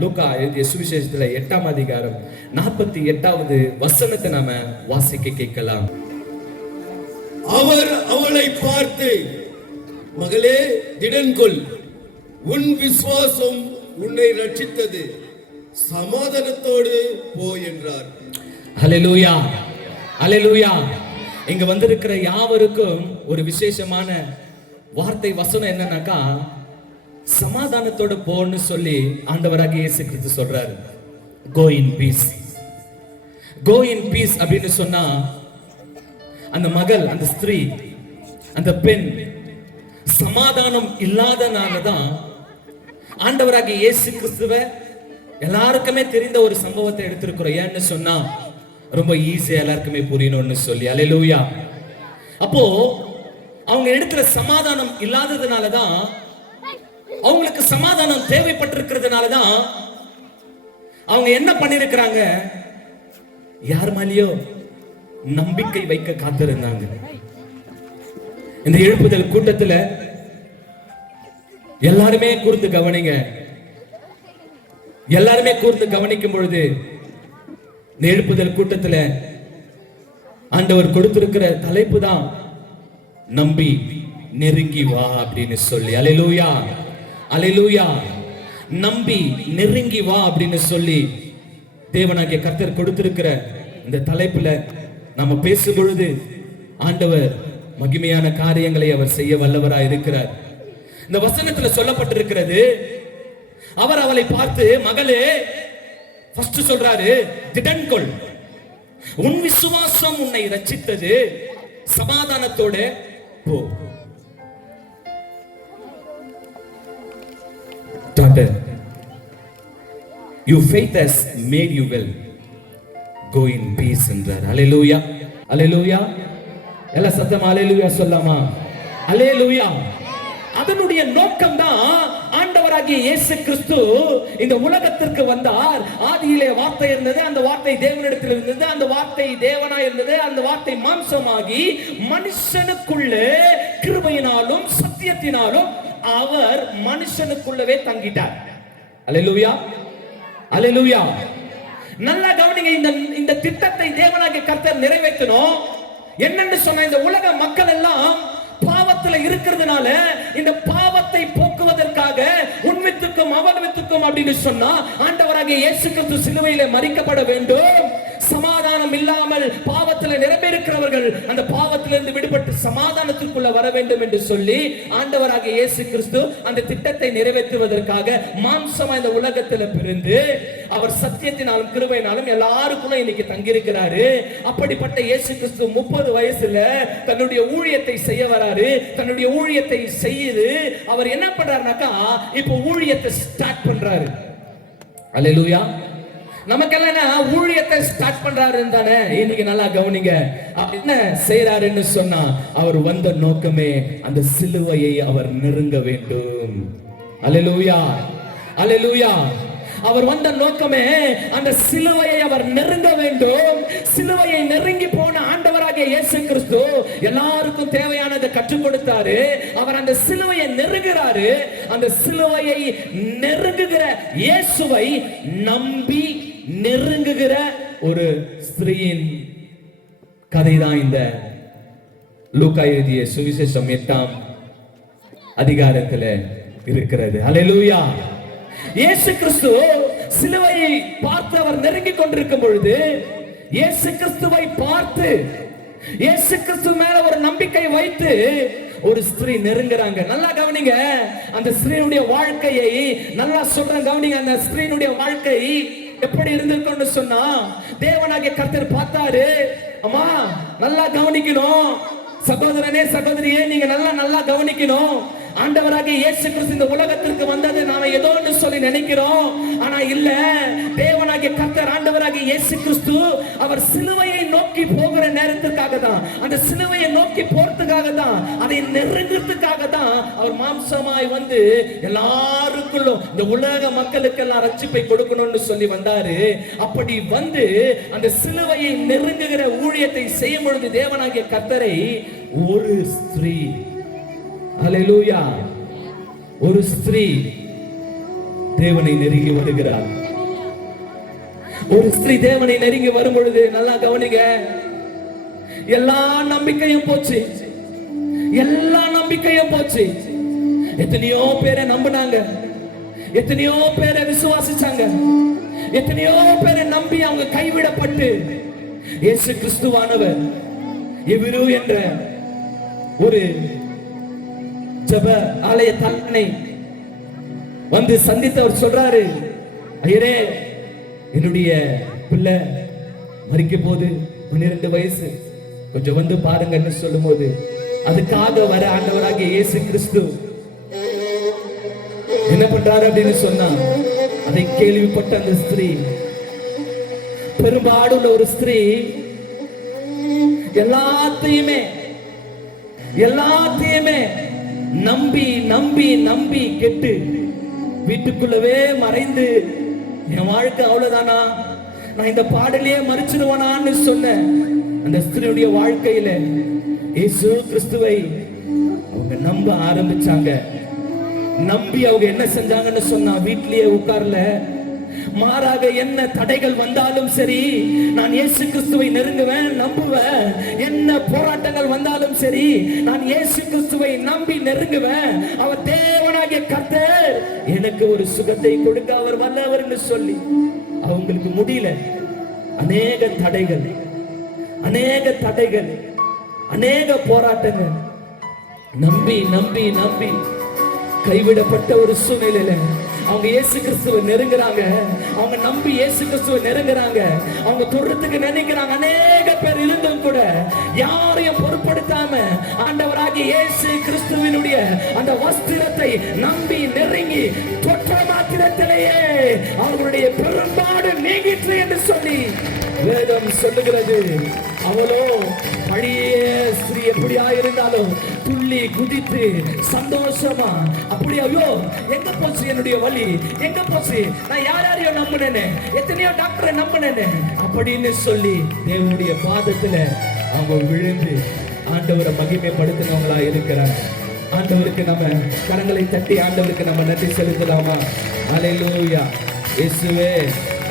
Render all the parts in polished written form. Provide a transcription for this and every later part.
லூக்கா எழுதிய சுவிசேஷத்துல 8ஆம் அதிகாரம் 48வது வசனத்தை நாம வாசிக்க கேட்கலாம். அவர் அவளை பார்த்து, மகளே திடன்கொள், உன் விசுவாசம் உன்னை ரட்சித்தது, சமாதானத்தோடு போ என்றார். ஹல்லேலூயா, ஹல்லேலூயா. இங்க வந்திருக்கிற யாவருக்கும் ஒரு விசேஷமான வார்த்தை வசனம் என்னன்னாக்கா, சமாதானத்தோட போன்னு சொல்லி ஆண்டவராகிய இயேசு கிறிஸ்து சொல்றாரு. கோ in peace, go in peace அப்படின்னு சொன்னா, அந்த மகள், அந்த ஸ்திரீ, அந்த பெண் சமாதானம் இல்லாதனாலதான் ஆண்டவராகிய இயேசு கிறிஸ்துவ எல்லாருக்குமே தெரிந்த ஒரு சம்பவத்தை எடுத்திருக்கிறோம். ஏன்னு சொன்னா ரொம்ப ஈஸியா எல்லாருக்குமே புரியணும்னு சொல்லி. அல்லேலூயா. அப்போ அவங்க இடத்துல சமாதானம் இல்லாததுனாலதான், அவங்களுக்கு சமாதானம் தேவைப்பட்டிருக்கிறதுனாலதான் அவங்க என்ன பண்ணிருக்கிறாங்க, யார் மேலேயோ நம்பிக்கை வைக்க காத்திருந்தாங்க. இந்த எழுப்புதல் கூட்டத்துல எல்லாருமே கூர்ந்து கவனிங்க. எல்லாருமே கூர்ந்து கவனிக்கும் பொழுது இந்த எழுப்புதல் கூட்டத்துல ஆண்டவர் கொடுத்திருக்கிற தலைப்பு தான் நம்பி நெருங்கி வா அப்படின்னு சொல்லி. அல்லேலூயா, அல்லேலூயா. நம்பி நெருங்கி வா அப்படின்னு சொல்லி தேவனாகிய கர்த்தர் கொடுத்திருக்கிற இந்த தலைப்புல நாம பேசும் பொழுது ஆண்டவர் மகிமையான காரியங்களை அவர் செய்ய வல்லவராய் இருக்கிறார். இந்த வசனத்துல சொல்லப்பட்டிருக்கிறது, அவர் அவளை பார்த்து, மகளே, ஃபர்ஸ்ட் சொல்றாரு, திடன்கொள், உன் விசுவாசம் உன்னை ரட்சித்தது, சமாதானத்தோட போ. Daughter, your faith has made you well. Go in peace என்றார். அல்லேலூயா, அல்லேலூயா. எல்லா சத்தமா அல்லேலூயா சொல்லாமா? அல்லேலூயா. அதனுடைய நோக்கம் தான், ஆண்டவராகிய இயேசு கிறிஸ்து இந்த உலகத்திற்கு வந்தார். ஆதியிலே வார்த்தை இருந்தது, அந்த வார்த்தை தேவனிடத்தில் இருந்தது, அந்த வார்த்தை தேவனாய் இருந்தது, அந்த வார்த்தை மாம்சமாகி மனுஷனுக்குள்ளே கிருபையினாலும் சத்தியத்தினாலும் அவர் மனுஷனுக்குள்ளவே தங்கிட்டார். அல்லேலூயா, அல்லேலூயா. நல்லா கவனிங்க. இந்த திட்டத்தை தேவனாகிய கர்த்தர் நிறைவேற்றணும். என்னன்னு சொன்ன, இந்த உலக மக்கள் எல்லாம் பாவத்துல இருக்கிறதுனால இந்த பாவத்தை போக்குவதற்காக உன்வித்துக்கும் அவன்வித்துக்கும் அப்படின்னு சொன்னா ஆண்டவராகிய இயேசு கிறிஸ்து சிலுவையிலே மரிக்கப்பட வேண்டும். சமாதானம் இல்லாமல் பாவத்தில் நிரம்பியிருக்கிறவர்கள் அந்த பாவத்திலிருந்து விடுபட்டு சமாதானத்திற்குள்ள வர வேண்டும் என்று சொல்லி ஆண்டவராகிய இயேசு கிறிஸ்து அந்த திட்டத்தை நிறைவேற்றுவதற்காக மாம்சமா இந்த உலகத்தில் பிறந்து அவர் சத்தியத்தினாலும் கிருபையினாலும் எல்லாருக்குள்ள இன்னைக்கு தங்கியிருக்கிறாரு. அப்படிப்பட்ட இயேசு கிறிஸ்து 30 வயசுல தன்னுடைய ஊழியத்தை செய்ய வராரு. தன்னுடைய ஊழியத்தை செய்து அவர் என்ன பண்றாருனாக்கா, இப்போ ஊழியத்தை ஸ்டார்ட் பண்றாரு. அல்லேலூயா. நமக்கெல்லாம் ஊழியத்தை ஸ்டார்ட் பண்றாரு தானே. இன்னைக்கு நல்லா கவனிங்க, என்ன செய்யறாருன்னு சொன்னா, அவர் வந்த நோக்கமே அந்த சிலுவையை அவர் நெருங்க வேண்டும். அல்லேலூயா, அல்லேலூயா. அவர் வந்த நோக்கமே அந்த சிலுவையை அவர் நெருங்க வேண்டும். சிலுவையை நெருங்கி போன ஆண்டவராகிய இயேசு கிறிஸ்து எல்லாருக்கும் தேவையானதை கற்றுக் கொடுத்தாரு. அவர் அந்த சிலுவையை நெருங்குறாரு. அந்த சிலுவையை நெருங்குகிற இயேசுவை நம்பி நெருங்குகிற ஒரு ஸ்திரீயின் கதைதான் இந்த லூக்கா எழுதிய சுவிசேஷம் 8ஆம் அதிகாரத்தில் இருக்கிறது. அல்லேலூயா. இயேசு கிறிஸ்து சிலுவையை பார்த்து அவர் நெருங்கிக் கொண்டிருக்கும் பொழுது, இயேசு கிறிஸ்துவை பார்த்து இயேசு கிறிஸ்து மேல ஒரு நம்பிக்கை வைத்து ஒரு ஸ்திரீ நெருங்குறாங்க. நல்லா கவனிங்க. அந்த ஸ்திரீனுடைய வாழ்க்கையை நல்லா சொல்றேன், கவனிங்க. அந்த ஸ்திரீனுடைய வாழ்க்கை எப்படி இருந்திருக்கும்னு சொன்னா, தேவனாகிய கர்த்தர் பார்த்தாரு. அம்மா நல்லா கவனிக்கணும், சகோதரனே சகோதரியே, நீங்க நல்லா கவனிக்கணும். ஆண்டவராகிய இயேசு கிறிஸ்து இந்த உலகத்திற்கு வந்தது நாம ஏதோ ஒன்று சொல்லி நினைக்கிறோம். ஆனா இல்ல, தேவனாகிய கர்த்தர் ஆண்டவராகிய இயேசு கிறிஸ்து அவர் சிலுவையை நோக்கி போகிற நேரத்திற்காக தான், அந்த சிலுவையை நோக்கி போறதுக்காக தான், அதை நெருங்கிறதுக்காக தான் அவர் மாம்சமாய் வந்து எல்லாருக்குள்ளும் இந்த உலக மக்களுக்கு எல்லாம் ரட்சிப்பை கொடுக்கணும்னு சொல்லி வந்தாரு. அப்படி வந்து அந்த சிலுவையை நெருங்குகிற ஊழியத்தை செய்யும் பொழுது தேவனாகிய கர்த்தரை ஒரு ஸ்திரீ, அல்லேலூயா, ஒரு ஸ்திரீ தேவனை நெருங்கி வருகிறார். ஒரு ஸ்திரீ தேவனை நெருங்கி வரும் பொழுது நல்லா கவனிங்க, எல்லா நம்பிக்கையும் போச்சு, எல்லா நம்பிக்கையும் போச்சு. எத்தனையோ பேரை நம்பினாங்க, எத்தனையோ பேரை விசுவாசிச்சாங்க, எத்தனையோ பேரை நம்பி அவங்க கைவிடப்பட்டு இயேசு கிறிஸ்துவானவர் எவ்விரு என்ற ஒரு ஜெப ஆலய தலைவனை வந்து சந்தித்து அவர் சொல்றாரு, ஐயரே என்னுடைய பிள்ளை மரிக்க போது 12 வயசு, கொஞ்சம் வந்து பாருங்கன்னு சொல்லும் போது அதுக்காக வர ஆண்டவராகிய இயேசு கிறிஸ்து என்ன பண்றாரு அப்படின்னு சொன்னா, அதை கேள்விப்பட்ட அந்த ஸ்திரீ, பெரும்பாடுள்ள ஒரு ஸ்திரீ, எல்லாத்தையுமே நம்பி நம்பி நம்பி கெட்டு வீட்டுக்குள்ளவே மறைந்து, என் வாழ்க்கை அவ்வளவுதானா, நான் இந்த பாடலையே மறிச்சிருவானான்னு சொன்ன அந்த ஸ்திரீயுடைய வாழ்க்கையில இயேசு கிறிஸ்துவை அவங்க நம்ப ஆரம்பிச்சாங்க. நம்பி அவங்க என்ன செஞ்சாங்கன்னு சொன்னா, வீட்டிலேயே உட்கார்ல, மாறாக என்ன தடைகள் வந்தாலும் சரி நான் இயேசு கிறிஸ்துவை நெருங்குவேன், நம்புவேன். என்ன போராட்டங்கள் வந்தாலும் சரி நான் இயேசு கிறிஸ்துவை நம்பி நெருங்குவேன். அவர் தேவனாகிய கர்த்தர் எனக்கு ஒரு சுகத்தை கொடுக்க அவர் வல்லவர்னு சொல்லி அவங்களுக்கு முடியல. அநேக தடைகள், அநேக போராட்டங்கள், நம்பி நம்பி நம்பி கைவிடப்பட்ட ஒரு சூழ்நிலையில அவங்க இயேசு கிறிஸ்துவை நெருங்குறாங்க. அவங்க நம்பி இயேசு கிறிஸ்துவை நெருங்குறாங்க. அவங்க தொடுறதுக்கு நினைக்கிறாங்க. அநேக பேர் இருந்தும் கூட யாரையும் பொருட்படுத்தாம ஆண்டவராகிய இயேசு கிறிஸ்துவினுடைய அந்த வஸ்திரத்தை நம்பி நெருங்கி தொட்ட மாத்திரத்திலேயே அவர்களுடைய பெரும்பாடு நீங்கிற்று என்று சொல்லி வேதம் சொல்லுகிறது. அவளோ பழைய ஸ்திரீ எப்படியா இருந்தாலும் துள்ளி குதித்து சந்தோஷமா, அப்படி ஐயோ எங்க போச்சு என்னுடைய வலி, எங்க போச்சு, நான் யாரையோ நம்பினேனே, எத்தனையோ டாக்டரை நம்பினேனே அப்படின்னு சொல்லி தேவனுடைய பாதத்துல அவங்க விழுந்து ஆண்டவரை மகிமைப்படுத்தினவங்களா இருக்கிறாங்க. ஆண்டவருக்கு நம்ம கரங்களை தட்டி ஆண்டவருக்கு நம்ம நன்றி செலுத்தலாமா? அல்லேலூயா. இயேசுவே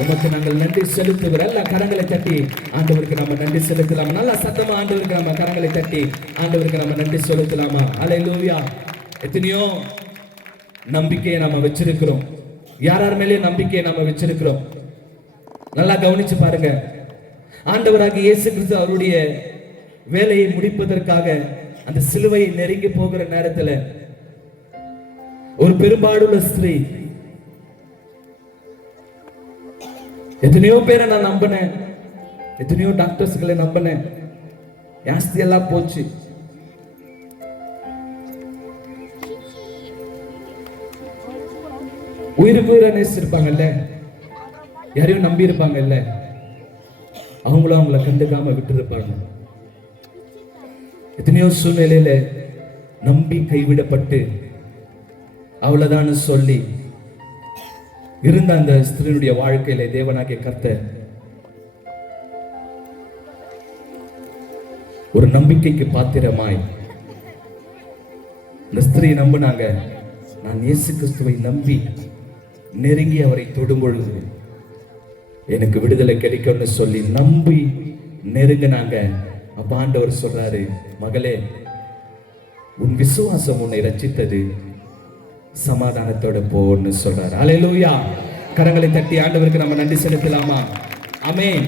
உமக்கு நாங்கள் நன்றி செலுத்துகிற எல்லா கரங்களை தட்டி ஆண்டவருக்கு நம்ம நன்றி செலுத்தலாமா? நல்லா சத்தமா ஆண்டவருக்கு நம்ம கரங்களை தட்டி ஆண்டவருக்கு நம்ம நன்றி செலுத்தலாமா? அல்லேலூயா. எத்தனையோ நம்பிக்கையை நம்ம வச்சிருக்கிறோம். யார் மேலேயும் நம்பிக்கையை நம்ம வச்சிருக்கிறோம். நல்லா கவனிச்சு பாருங்க. ஆண்டவராகிய இயேசு கிறிஸ்து அவருடைய வேலையை முடிப்பதற்காக அந்த சிலுவையை நெருங்கி போகிற நேரத்துல ஒரு பெரும்பாடுள்ள ஸ்திரீ, எத்தனையோ பேரை நான் நம்பினேன், எத்தனையோ டாக்டர்ஸ்களை நம்பினேன், ஆஸ்தி எல்லாம் போச்சு, உயிருக்கு நேசிச்சிருப்பாங்கல்ல, யாரையும் நம்பி இருப்பாங்கல்ல, அவங்களும் அவங்கள கண்டுக்காம விட்டு இருப்பாங்க. எத்தனையோ சூழ்நிலையில நம்பி கைவிடப்பட்டு அவ்வளவுதான் சொல்லி இருந்த அந்த ஸ்திரீனுடைய வாழ்க்கையில தேவனாகிய கர்த்தர் ஒரு நம்பிக்கைக்கு பாத்திரமாய் இந்த ஸ்திரீ நம்பினாங்க. நான் இயேசு கிறிஸ்துவை நம்பி நெருங்கி அவரை தொடும் பொழுது எனக்கு விடுதலை கிடைக்கும்னு சொல்லி நம்பி நெருங்கினாங்க. அப்ப ஆண்டவர் சொல்றாரு, மகளே உன் விசுவாசம் உன்னை ரட்சித்தது, சமாதானத்தோட போன்னு சொல்றாரு. அல்லேலூயா. கரங்களை தட்டி ஆண்டவருக்கு நம்ம நன்றி செலுத்தலாமா? ஆமென்.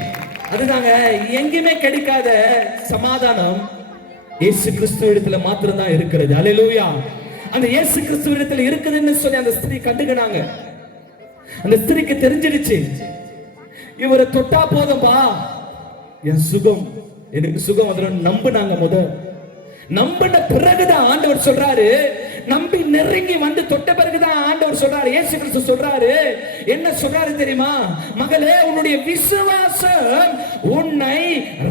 அதுதாங்க, எங்கேயுமே கிடைக்காத சமாதானம் இயேசு கிறிஸ்து இடத்துல மாத்திரம் தான் இருக்கிறது. அல்லேலூயா. அந்த இயேசு கிறிஸ்து இடத்துல இருக்குதுன்னு சொல்லி அந்த ஸ்திரீ கண்டுக்கினாங்க. அந்த ஸ்திரீக்கு தெரிஞ்சிடுச்சு, இவரை தொட்டா போதும்பா என் சுகம், எனக்கு சுகம் வந்துடும் நம்பினாங்க. நம்பின பிறகுதான் ஆண்டவர் சொல்றாரு, நம்பி நெருங்கி வந்து தொட்ட பிறகுதான் ஆண்டவர் சொல்றாரு, இயேசு கிறிஸ்து சொல்றாரு, என்ன சொல்றாரு தெரியுமா? மகளே உன்னுடைய விசுவாசம் உன்னை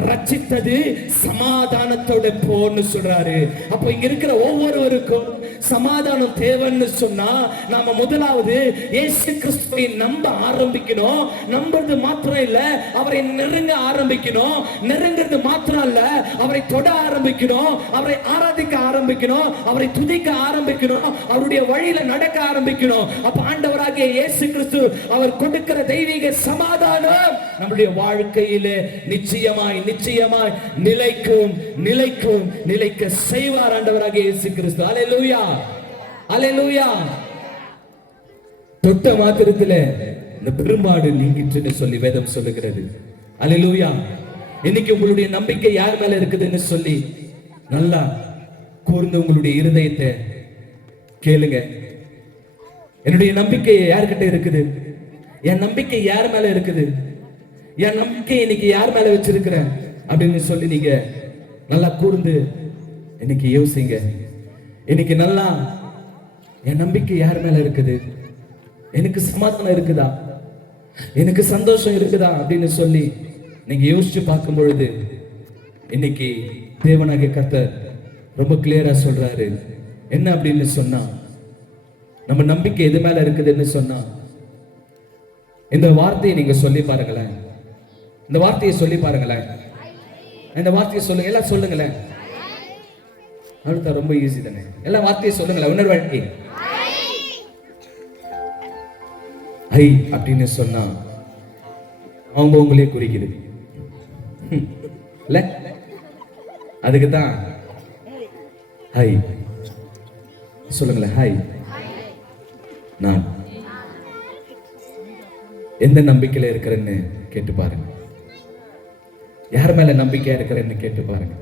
ரட்சித்தது, சமாதானத்தோட போன்னு சொல்றாரு. அப்போ இங்க இருக்கிற ஒவ்வொருவருக்கும் சமாதானம் தேவைன்னு சொன்னா நாம முதலாவது இயேசு கிறிஸ்துவை நம்ப ஆரம்பிக்கணும். நம்புறது மாத்திரம் இல்ல, அவரை நெருங்க ஆரம்பிக்கணும். நெருங்கிறது மாத்திரம் இல்ல, அவரை தொட ஆரம்பிக்கணும், அவரை ஆராதிக்க ஆரம்பிக்கணும், அவரை துதிக்க ஆரம்பிக்கணும், ஆரம்பிக்கணும், அவருடைய வழியில நடக்க ஆரம்பிக்கணும். அப்ப ஆண்டவராகிய இயேசு கிறிஸ்து அவர் கொடுக்கிற தெய்வீக சமாதானம் நம்முடைய வாழ்க்கையிலே நிச்சயமாய் நிச்சயமாய் நிலைக்கும் நிலைக்கும் நிலைக்க செய்வார் ஆண்டவராகிய இயேசு கிறிஸ்து. அல்லேலூயா, அல்லேலூயா. தொட்ட மாத்திரத்தில் இந்த பெரும்பாடு நீங்கிட்டுன்னு சொல்லி வேதம் சொல்லுகிறது. அல்லேலூயா. இன்னைக்கு உங்களுடைய நம்பிக்கை யார் மேல இருக்குதுன்னு சொல்லி நல்லா கூர்ந்து உங்களுடைய இருதயத்தை கேளுங்க. என்னுடைய நம்பிக்கை யார்கிட்ட இருக்குது? என் நம்பிக்கை யார் மேல இருக்குது? என் நம்பிக்கை இன்னைக்கு யார் மேல வச்சிருக்கிறேன் அப்படின்னு சொல்லி நீங்க நல்லா கூர்ந்து இன்னைக்கு யோசிங்க. இன்னைக்கு நல்லா என் நம்பிக்கை யார் மேல இருக்குது? எனக்கு சமாதானம் இருக்குதா? எனக்கு சந்தோஷம் இருக்குதா அப்படின்னு சொல்லி நீங்க யோசிச்சு பார்க்கும் பொழுது இன்னைக்கு தேவனாகிய கர்த்தர் ரொம்ப கிளியரா சொல்றாரு. என்ன அப்படின்னு சொன்னா, நம்ம நம்பிக்கை எது மேல இருக்குதுன்னு சொன்னா, இந்த வார்த்தையை நீங்க சொல்லி பாருங்களேன். இந்த வார்த்தையை சொல்லி பாருங்களேன். இந்த வார்த்தையை சொல்லுங்க, எல்லாம் சொல்லுங்களேன். அடுத்த ரொம்ப ஈஸி தானே. எல்லா வார்த்தையை சொல்லுங்களேன். உணர்வு வாழ்க்கை ஐ அப்படின்னு சொன்னா அவங்க உங்களே குறிக்குது இல்ல? அதுக்கு தான் ஹை சொல்லுங்களேன். ஹை நான் எந்த நம்பிக்கையில இருக்கிறேன்னு கேட்டு பாருங்க. யார் மேல நம்பிக்கையா இருக்கிறேன்னு கேட்டு பாருங்க.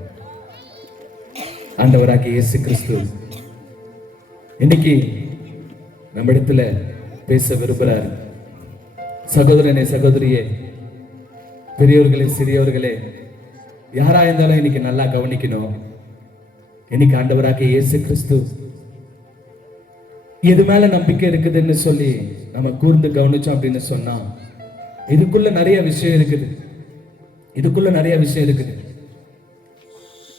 ஆண்டவராகிய இயேசு கிறிஸ்து இன்னைக்கு நம்ம இடத்துல பேச விரும்புகிறார். சகோதரனே, சகோதரியே, பெரியவர்களே, சிறியவர்களே, யாரா இருந்தாலும் இன்னைக்கு நல்லா கவனிக்கணும். இன்னைக்கு ஆண்டவராகிய இயேசு கிறிஸ்து எது மேல நம்பிக்கை இருக்குதுன்னு சொல்லி நம்ம கூர்ந்து கவனிச்சோம் அப்படின்னு சொன்னா, இதுக்குள்ள நிறைய விஷயம் இருக்குது. இதுக்குள்ள நிறைய விஷயம் இருக்குது.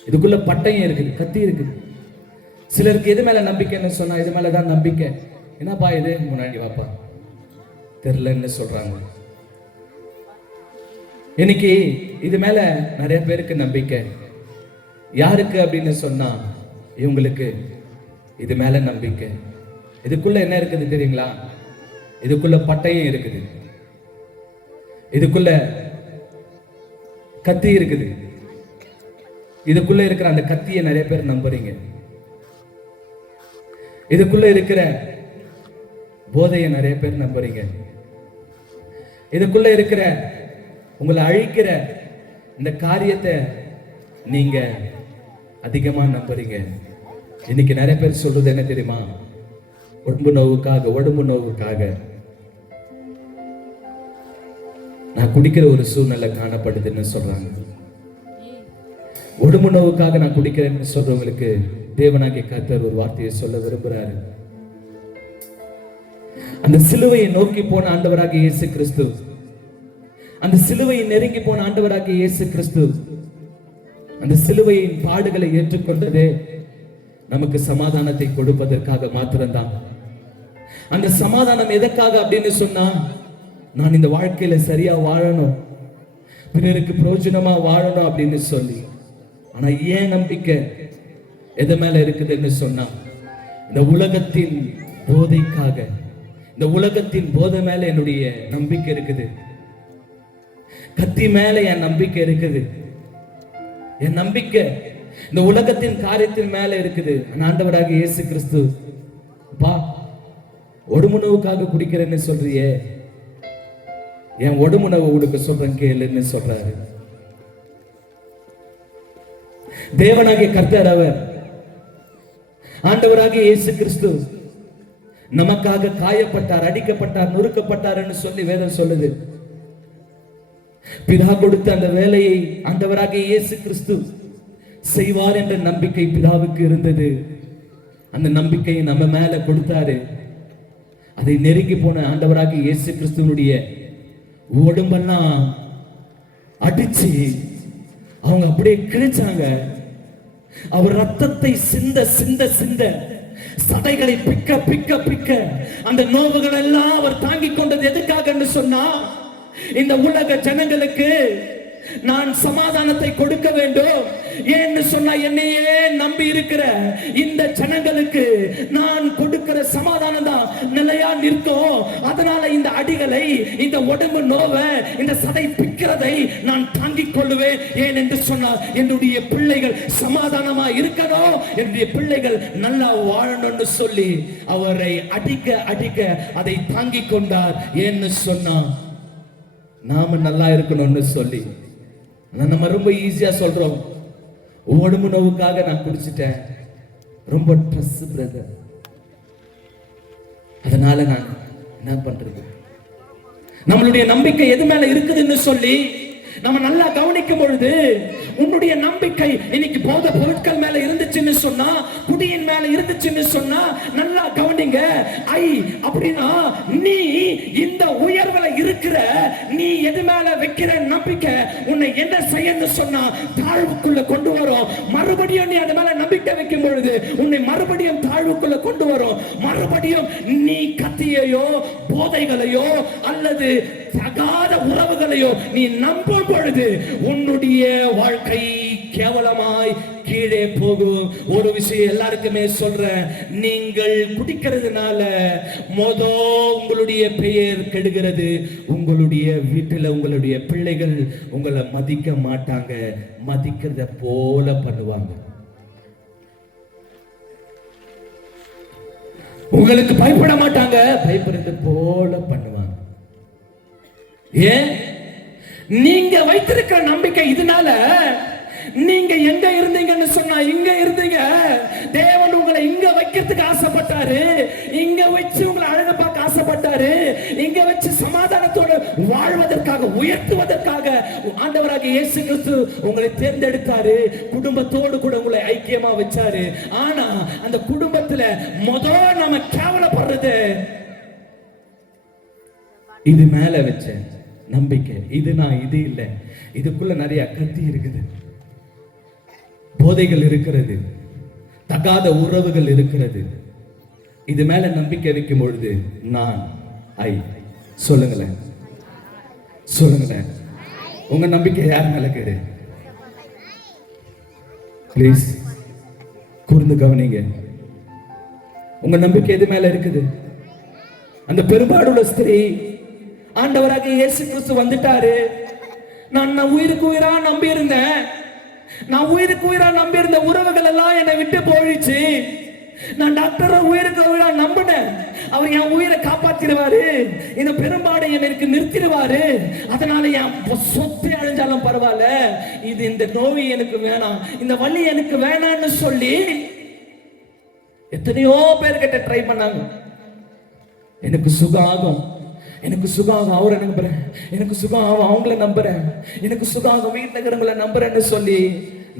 இதுக்குள்ள பட்டயம் இருக்குது, கத்தி இருக்குது. சிலருக்கு எது மேல நம்பிக்கைன்னு சொன்னா, இது மேலதான் நம்பிக்கை. என்னப்பா இது? முன்னாடி வாப்பா, தெரியலன்னு சொல்றாங்க. இன்னைக்கு இது மேல நிறைய பேருக்கு நம்பிக்கை. யாருக்கு அப்படின்னு சொன்னா, இவங்களுக்கு இது மேல நம்பிக்கை. இதுக்குள்ள என்ன இருக்குது தெரியுங்களா? இதுக்குள்ள பட்டயம் இருக்குது, இதுக்குள்ள கத்தி இருக்குது. இதுக்குள்ள இருக்கிற அந்த கத்தியை நிறைய பேர் நம்புறீங்க. இதுக்குள்ள இருக்கிற போதையை நிறைய பேர் நம்புறீங்க. இதுக்குள்ள இருக்கிற உங்களை அழிக்கிற இந்த காரியத்தை நீங்க அதிகமா நம்புறீங்க. இன்னைக்கு நிறைய பேர் சொல்றது என்ன தெரியுமா? உடம்பு நோவுக்காக நான் குடிக்கிற ஒரு சூழ்நிலை காணப்படுதுன்னு சொல்றாங்க. உடம்பு நோவுக்காக நான் குடிக்கிறேன்னு சொல்றவங்களுக்கு தேவனாகிய கர்த்தர் ஒரு வார்த்தையை சொல்ல விரும்புறாரு. அந்த சிலுவையை நோக்கி போன ஆண்டவராகிய இயேசு கிறிஸ்து, அந்த சிலுவையை நெருங்கி போன ஆண்டவராகிய இயேசு கிறிஸ்து அந்த சிலுவையின் பாடுகளை ஏற்றுக்கொண்டதே நமக்கு சமாதானத்தை கொடுப்பதற்காக மாத்திரம்தான். அந்த சமாதானம் எதற்காக அப்படின்னு சொன்னா, நான் இந்த வாழ்க்கையில சரியா வாழணும், பிறருக்கு பிரயோஜனமா வாழணும் அப்படின்னு சொல்லி. ஆனா ஏன் நம்பிக்கை எது மேல இருக்குதுன்னு சொன்னா, இந்த உலகத்தின் போதைக்காக, இந்த உலகத்தின் போதை மேல என்னுடைய நம்பிக்கை இருக்குது. கத்தி மேல என் நம்பிக்கை இருக்குது. என் நம்பிக்கை இந்த உலகத்தின் காரியத்தின் மேல இருக்குது. ஆண்டவராகிய இயேசு கிறிஸ்து, பா ஒடுமுணவுக்காக குடிக்கிறேன்னு சொல்றியே, என் ஒடுமுணவு கொடுக்க சொல்றேன் கேளுன்னு சொல்றாரு. தேவனாகிய கர்த்தர் அவர், ஆண்டவராகிய இயேசு கிறிஸ்து நமக்காக காயப்பட்டார், அடிக்கப்பட்டார், நொறுக்கப்பட்டார் சொல்லி வேதம் சொல்லுது. பிதா கொடுத்த அந்த வேலையை ஆண்டவராகிய இயேசு கிறிஸ்து செய்வார் என்ற நம்பிக்கை பிதாவுக்கு இருந்தது. அந்த நம்பிக்கையை நம்ம மேல கொடுத்தாரு. அதை நெருங்கி போன ஆண்டவராகிய இயேசு கிறிஸ்துவனுடைய உடம்பெல்லாம் அடிச்சு அவங்க அப்படியே கிழிச்சாங்க. அவர் ரத்தத்தை சிந்த சிந்த சிந்த, சதைகளை பிக்க பிக்க பிக்க, அந்த நோவுகள் எல்லாம் அவர் தாங்கிக் கொண்டது எதுக்காக சொன்னா, இந்த உலக ஜனங்களுக்கு நான் சமாதானத்தை கொடுக்க வேண்டும், ஏன்னு சொன்னா என்னையே நம்பி இருக்கிற இந்த ஜனங்களுக்கு நான் கொடுக்கிற சமாதானம் தான் நிலையா நிற்கும். அதனால இந்த அடிகளை, இந்த உடம்பு நோவை, இந்த சதை பிக்கிறதை நான் தாங்கிக் கொள்ளுவேன். ஏன் என்று சொன்னால் என்னுடைய பிள்ளைகள் சமாதானமா இருக்கணும், என்னுடைய பிள்ளைகள் நல்லா வாழணும்னு சொல்லி அவரை அடிக்க அடிக்க அதை தாங்கிக் கொண்டார். ஏன்னு சொன்னா நாம நல்லா இருக்கணும்னு சொல்லி. நம்ம ரொம்ப ஈஸியா சொல்றோம், உடம்பு நோவுக்காக நான் குடிச்சிட்டேன், ரொம்ப ஸ்ட்ரெஸ் பிரதர், அதனால நான் என்ன பண்றது. நம்மளுடைய நம்பிக்கை எது மேல இருக்குதுன்னு சொல்லி நம்ம நல்லா கவனிக்கும் பொழுது, உன்னுடைய நம்பிக்கை இன்னைக்கு போதை பொருட்கள் மேல இருந்துச்சுன்னு சொன்னா, குடியின் மேல இருந்துச்சுன்னு சொன்னா, நல்லா கவனிங்க. அப்படின்னா நீ இந்த உயர்வுல இருக்கிற, நீ எது மேல வைக்கிற நம்பிக்கை உன்னை என்ன செய்யன்னு சொன்னா தாழ்வுக்குள்ள கொண்டு வரும். மறுபடியும் நீ அது மேல நம்பிக்கை வைக்கும் பொழுது உன்னை மறுபடியும் தாழ்வுக்குள்ள கொண்டு வரும். மறுபடியும் நீ கத்தியையோ போதைகளையோ அல்லது தகாத உறவுகளையோ நீ நம்பும் பொழுது உன்னுடைய வாழ்க்கை கேவலமாய் கீழே போகும். ஒரு விஷயம் எல்லாருக்குமே சொல்றேன், நீங்கள் குடிக்கிறதுனால உங்களுடைய பெயர் கெடுகிறது. உங்களுடைய வீட்டில் உங்களுடைய பிள்ளைகள் உங்களை மதிக்க மாட்டாங்க, மதிக்கிறத போல பண்ணுவாங்க. உங்களுக்கு பயப்பட மாட்டாங்க, பயப்படுறது போல பண்ணுவாங்க. ஏன்? நீங்க வைத்திருக்கிற நம்பிக்கை இதனால நீங்க எங்க இருந்தீங்கன்னு சொன்னா இங்க இருந்தீங்க. தேவன் உங்களை இங்க வைக்கிறதுக்கு ஆசைப்பட்டாரு, இங்க வச்சு உங்களை அழக பார்க்க ஆசைப்பட்டாரு, இங்க வச்சு சமாதானத்தோடு வாழ்வதற்காக, உயர்த்துவதற்காக ஆண்டவராக இயேசு கிறிஸ்து உங்களை தேர்ந்தெடுத்தாரு. குடும்பத்தோடு கூட உங்களை ஐக்கியமா வச்சாரு. ஆனா அந்த குடும்பத்துல நம்ம கேவலப்படுறது இது மேல வச்ச நம்பிக்கை. இது நான் இது இல்லை, இதுக்குள்ள நிறைய கத்தி இருக்குது, போதைகள் இருக்கிறது, தகாத உறவுகள் இருக்கிறது. இது மேல நம்பிக்கை வைக்கும் பொழுது நான் சொல்லுங்களேன், சொல்லுங்களேன், உங்க நம்பிக்கை யார் மேல கேடு? பிளீஸ் கூர்ந்து கவனிங்க. உங்க நம்பிக்கை எது மேல இருக்குது? அந்த பெரும்பாடுள்ள ஸ்திரீ ஆண்டவராக இயேசு கிறிஸ்து வந்துட்டாரு. நான் உயிருக்கு உயிரா நம்பி இருந்தேன், நான் உயிருக்கு உயிரா நம்பி இருந்த உறவுகள் எல்லாம் என்னை விட்டு போயிடுச்சு. நான் டாக்டரை உயிருக்கு உயிரா நம்பினேன், அவர் என் உயிரை காப்பாத்திடுவாரு, இந்த பெரும்பாடை எனக்கு நிறுத்திடுவாரு, அதனால என் சொத்தை அழிஞ்சாலும் பரவாயில்ல, இது இந்த நோய் எனக்கு வேணாம், இந்த வலி எனக்கு வேணாம்னு சொல்லி எத்தனையோ பேர்கிட்ட ட்ரை பண்ணாங்க. எனக்கு சுகம் ஆகும், எனக்கு சுகம் ஆகும், அவரை நம்புறேன், எனக்கு சுகம் ஆகும், அவங்கள நம்புறேன், எனக்கு சுகம் ஆகும், வீட்டில் இருக்கிறவங்களை நம்புறேன்னு சொல்லி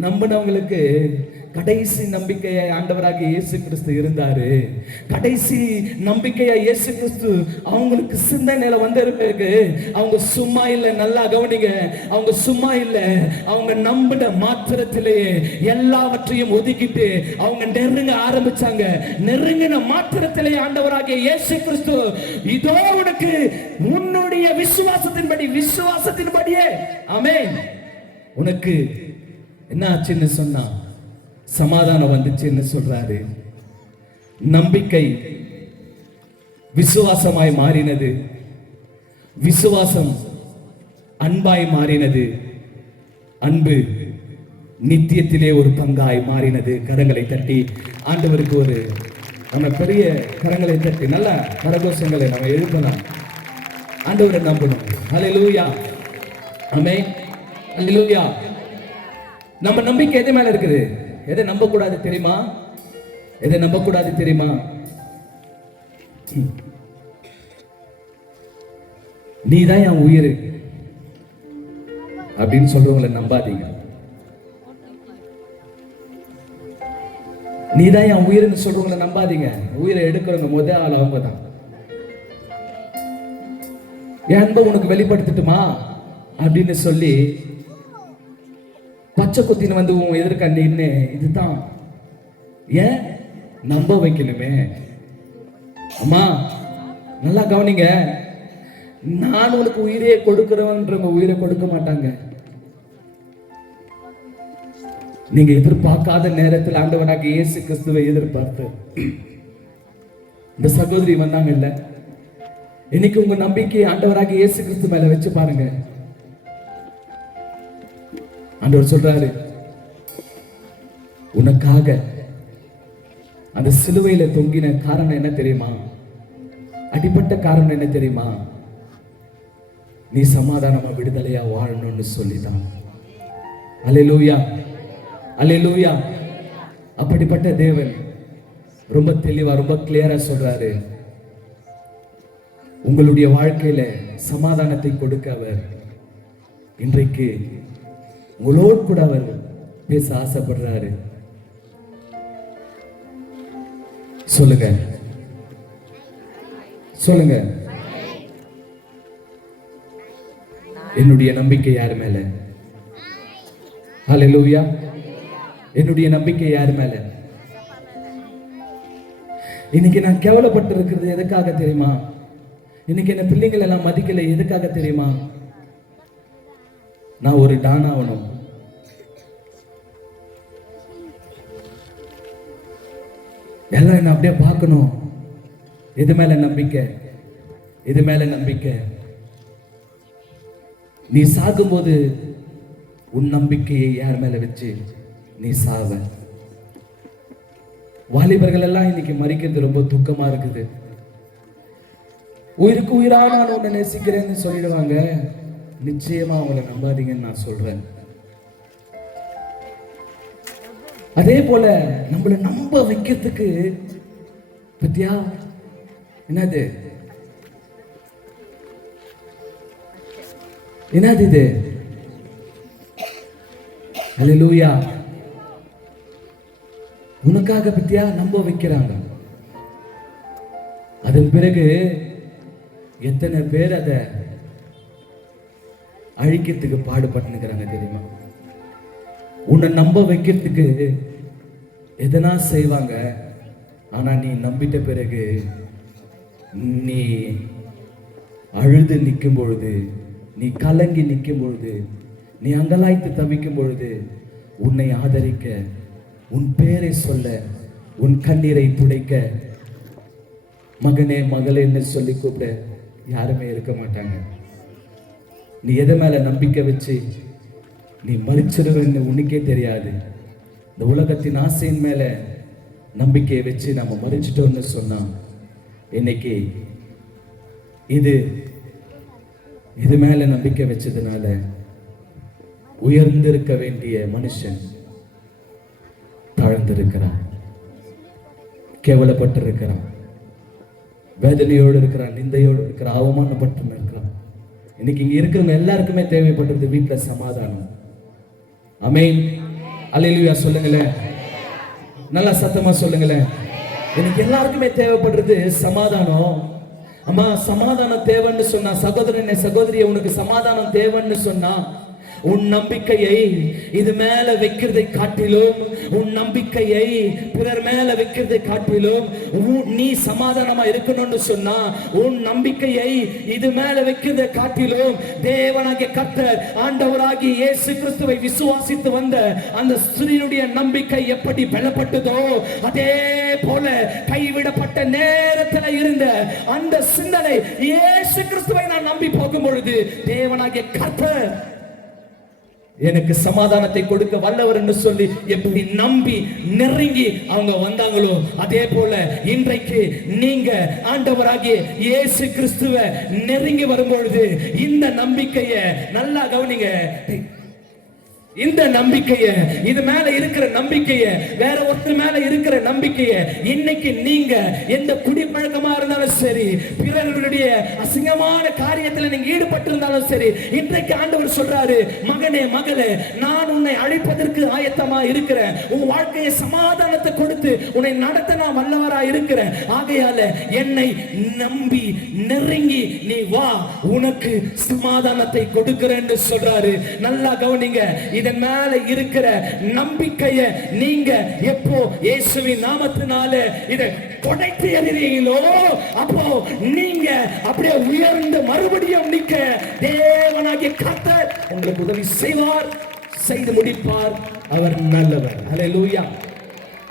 நம்பினவங்களுக்கு கடைசி நம்பிக்கையா ஆண்டவராக இயேசு கிறிஸ்து இருந்தாரு. கடைசி நம்பிக்கையா இயேசு கிறிஸ்து அவங்களுக்கு சிந்தனையில வந்திருக்கு. அவங்க சும்மா இல்லை, நல்லா கவனிங்க, அவங்க சும்மா இல்லை, அவங்க நம்பின மாத்திரத்திலேயே எல்லாவற்றையும் ஒதுக்கிட்டு அவங்க நெருங்க ஆரம்பிச்சாங்க. நெருங்கின மாத்திரத்திலேயே ஆண்டவராகிய இயேசு கிறிஸ்து இதோ உனக்கு உன்னுடைய விசுவாசத்தின்படியே ஆமென், உனக்கு என்ன ஆச்சுன்னு சொன்னா சமாதானம் வந்துச்சுன்னு சொல்றாரு. நம்பிக்கை விசுவாசமாய் மாறினது, விசுவாசம் அன்பாய் மாறினது, அன்பு நித்தியத்திலே ஒரு பங்காய் மாறினது. கரங்களை தட்டி ஆண்டவருக்கு ஒரு நம்ம பெரிய கரங்களை தட்டி நல்ல கரகோஷங்களை நம்ம எழுப்பலாம். ஆண்டவரை நம்பணும். ஹல்லேலூயா, ஆமென், ஹல்லேலூயா. நம்ம நம்பிக்கை எது மேல இருக்குது? எதை நம்ப கூடாது தெரியுமா? எதை நம்ப கூடாது தெரியுமா? நீதான் என் உயிர் அப்படின்னு சொல்றவங்களை நம்பாதீங்க. நீதான் என் உயிர்னு சொல்றவங்களை நம்பாதீங்க. உயிரை எடுக்கிறவங்க முதல் ஆள் அவங்க தான். என் அன்பை உனக்கு வெளிப்படுத்தட்டுமா அப்படின்னு சொல்லி பச்சை குத்தின்னு வந்து உன் எதிர்க்க நின்று இதுதான் ஏன் நம்ப வைக்கணுமே. அம்மா நல்லா கவனிங்க, நான் உனக்கு உயிரே கொடுக்கிறவன்றவங்க உயிரை கொடுக்க மாட்டாங்க. நீங்க எதிர்பார்க்காத நேரத்தில் ஆண்டவராகிய இயேசு கிறிஸ்துவை எதிர்பார்த்து இந்த சகோதரி வந்தாங்க இல்ல, இன்னைக்கு உங்க நம்பிக்கை ஆண்டவராகிய இயேசு கிறிஸ்து மேல வச்சு பாருங்க. ஆண்டவர் சொல்றாரு, உனக்காக அந்த சிலுவையில தொங்கின காரணம் என்ன தெரியுமா? அடிப்பட்ட காரணம் என்ன தெரியுமா? நீ சமாதானமா விடுதலையா வாழணும்னு சொல்லிதான். அல்லேலூயா, அல்லேலூயா. அப்படிப்பட்ட தேவன் ரொம்ப தெளிவா, ரொம்ப கிளியரா சொல்றாரு, உங்களுடைய வாழ்க்கையில சமாதானத்தை கொடுக்க அவர் இன்றைக்கு உங்களோடு கூட அவர் பேச ஆசைப்படுறாரு. சொல்லுங்க, சொல்லுங்க. என்னுடைய நம்பிக்கை யார் மேல? ஹல்லேலூயா. என்னுடைய நம்பிக்கை யார் மேல? இன்னைக்கு நான் கேவலப்பட்டு இருக்கிறது எதுக்காக தெரியுமா? இன்னைக்கு என்ன பிள்ளைகள் எல்லாம் மதிக்கல எதுக்காக தெரியுமா? நான் ஒரு டான் ஆகணும். எல்லாம் என்ன அப்படியே பார்க்கணும். எது மேல நம்பிக்கை? எது மேல நம்பிக்கை? நீ சாகும்போது உன் நம்பிக்கையை யார் மேல வச்சு நீ சாவ? வாலிபர்கள் எல்லாம் இன்னைக்கு மறிக்கிறது ரொம்ப துக்கமா இருக்குது. உயிருக்கு உயிரா நான் உன்னை நேசிக்கிறேன்னு சொல்லிடுவாங்க. நிச்சயமா அவங்கள நம்பாதீங்கன்னு நான் சொல்றேன். அதே போல நம்மளை நம்ப வைக்கிறதுக்கு பத்தியா என்னது என்னது இது? அல்லேலூயா. உனக்காக பத்தியா நம்ப வைக்கிறாங்க. அதன் பிறகு எத்தனை பேர் அதை அழிக்கிறதுக்கு பாடுபட்டுக்கிறாங்க தெரியுமா? உன்னை நம்ப வைக்கிறதுக்கு எதனா செய்வாங்க. ஆனா நீ நம்பிட்ட பிறகு நீ அழுது நிற்கும் பொழுது, நீ கலங்கி நிற்கும் பொழுது, நீ அங்கலாய்த்து தவிக்கும் பொழுது உன்னை ஆதரிக்க, உன் பேரை சொல்ல, உன் கண்ணீரை துடைக்க, மகனே மகளேன்னு சொல்லி கூப்பிட யாருமே இருக்க மாட்டாங்க. நீ எதை மேல நம்பிக்கை வச்சு நீ மறிச்சிருவன்னு உனக்கே தெரியாது. இந்த உலகத்தின் ஆசையின் மேல நம்பிக்கையை வச்சு நம்ம மறிச்சிட்டோம்னு சொன்னா, இன்னைக்கு இது மேல நம்பிக்கை வச்சதுனால உயர்ந்திருக்க வேண்டிய மனுஷன் தாழ்ந்திருக்கிறான், கேவலப்பட்டிருக்கிறான், வேதனையோடு இருக்கிறான், நிந்தையோடு இருக்கிறான், அவமானப்பட்டு இருக்கிறான். இன்னைக்கு இங்க இருக்கிறவங்க எல்லாருக்குமே தேவைப்படுறது வீட்டுல சமாதானம். ஆமென், அல்லேலூயா சொல்லுங்களேன், நல்லா சத்தமா சொல்லுங்களேன். இன்னைக்கு எல்லாருக்குமே தேவைப்படுறது சமாதானம். அம்மா சமாதானம் தேவைன்னு சொன்னா, சகோதரனே சகோதரியே உனக்கு சமாதானம் தேவைன்னு சொன்னா, உன் நம்பிக்கையை இது மேல வைக்கிறதை காட்டிலும், உன் நம்பிக்கையை பிறர் மேல வைக்கிறதை காட்டிலும், நீ சமாதானமா இருக்கணும்னு சொன்னா உன் நம்பிக்கையை இது மேல வைக்கிறதை காட்டிலும், தேவனாகிய கர்த்தர் ஆண்டவராகிய இயேசு கிறிஸ்துவை விசுவாசித்து வந்த அந்த ஸ்திரீனுடைய நம்பிக்கை எப்படி பலப்பட்டதோ, அதே போல கைவிடப்பட்ட நேரத்தில் இருந்த அந்த சிந்தனை, இயேசு கிறிஸ்துவை நான் நம்பி போகும் பொழுது தேவனாகிய கர்த்தர் எனக்கு சமாதானத்தை கொடுக்க வல்லவர் என்று சொல்லி எப்படி நம்பி நெருங்கி அவங்க வந்தாங்களோ, அதே போல இன்றைக்கு நீங்க ஆண்டவராகிய இயேசு கிறிஸ்துவை நெருங்கி வரும்பொழுது இந்த நம்பிக்கையை நல்லா கவனிங்க. இந்த நம்பிக்கைய, இது மேல இருக்கிற நம்பிக்கைய, வேற ஒருத்தர் மேல இருக்கிற நம்பிக்கைய, இன்னைக்கு நீங்க எந்த குடிப்பழக்கமா இருந்தாலும் சரி, பிறர்களுடைய அசிங்கமான காரியத்தில் நீங்க ஈடுபட்டு இருந்தாலும் சரி, இன்றைக்கு ஆண்டவர் சொல்றாரு, மகனே மகளே நான் உன்னை அழைப்பதற்கு ஆயத்தமா இருக்கிறேன். உன் வாழ்க்கையை சமாதானத்தை கொடுத்து உன்னை நடத்த நான் வல்லவரா இருக்கிறேன். ஆகையால என்னை நம்பி நெருங்கி நீ வா, உனக்கு சமாதானத்தை கொடுக்கிறேன்னு சொல்றாரு. நல்லா கவனிங்க. இதன் மேல இருக்கிற நம்பிக்கையை நீங்க எப்போ இயேசுவின் நாமத்தினால இதை கொடைத்து எறிறீங்களோ, அப்போ நீங்க அப்படியே உயர்ந்து மறுபடியும் நிக்க தேவனாகிய கர்த்தர் உங்களுக்கு உதவி செய்வார், செய்து முடிப்பார். அவர் நல்லவர். அல்லேலூயா,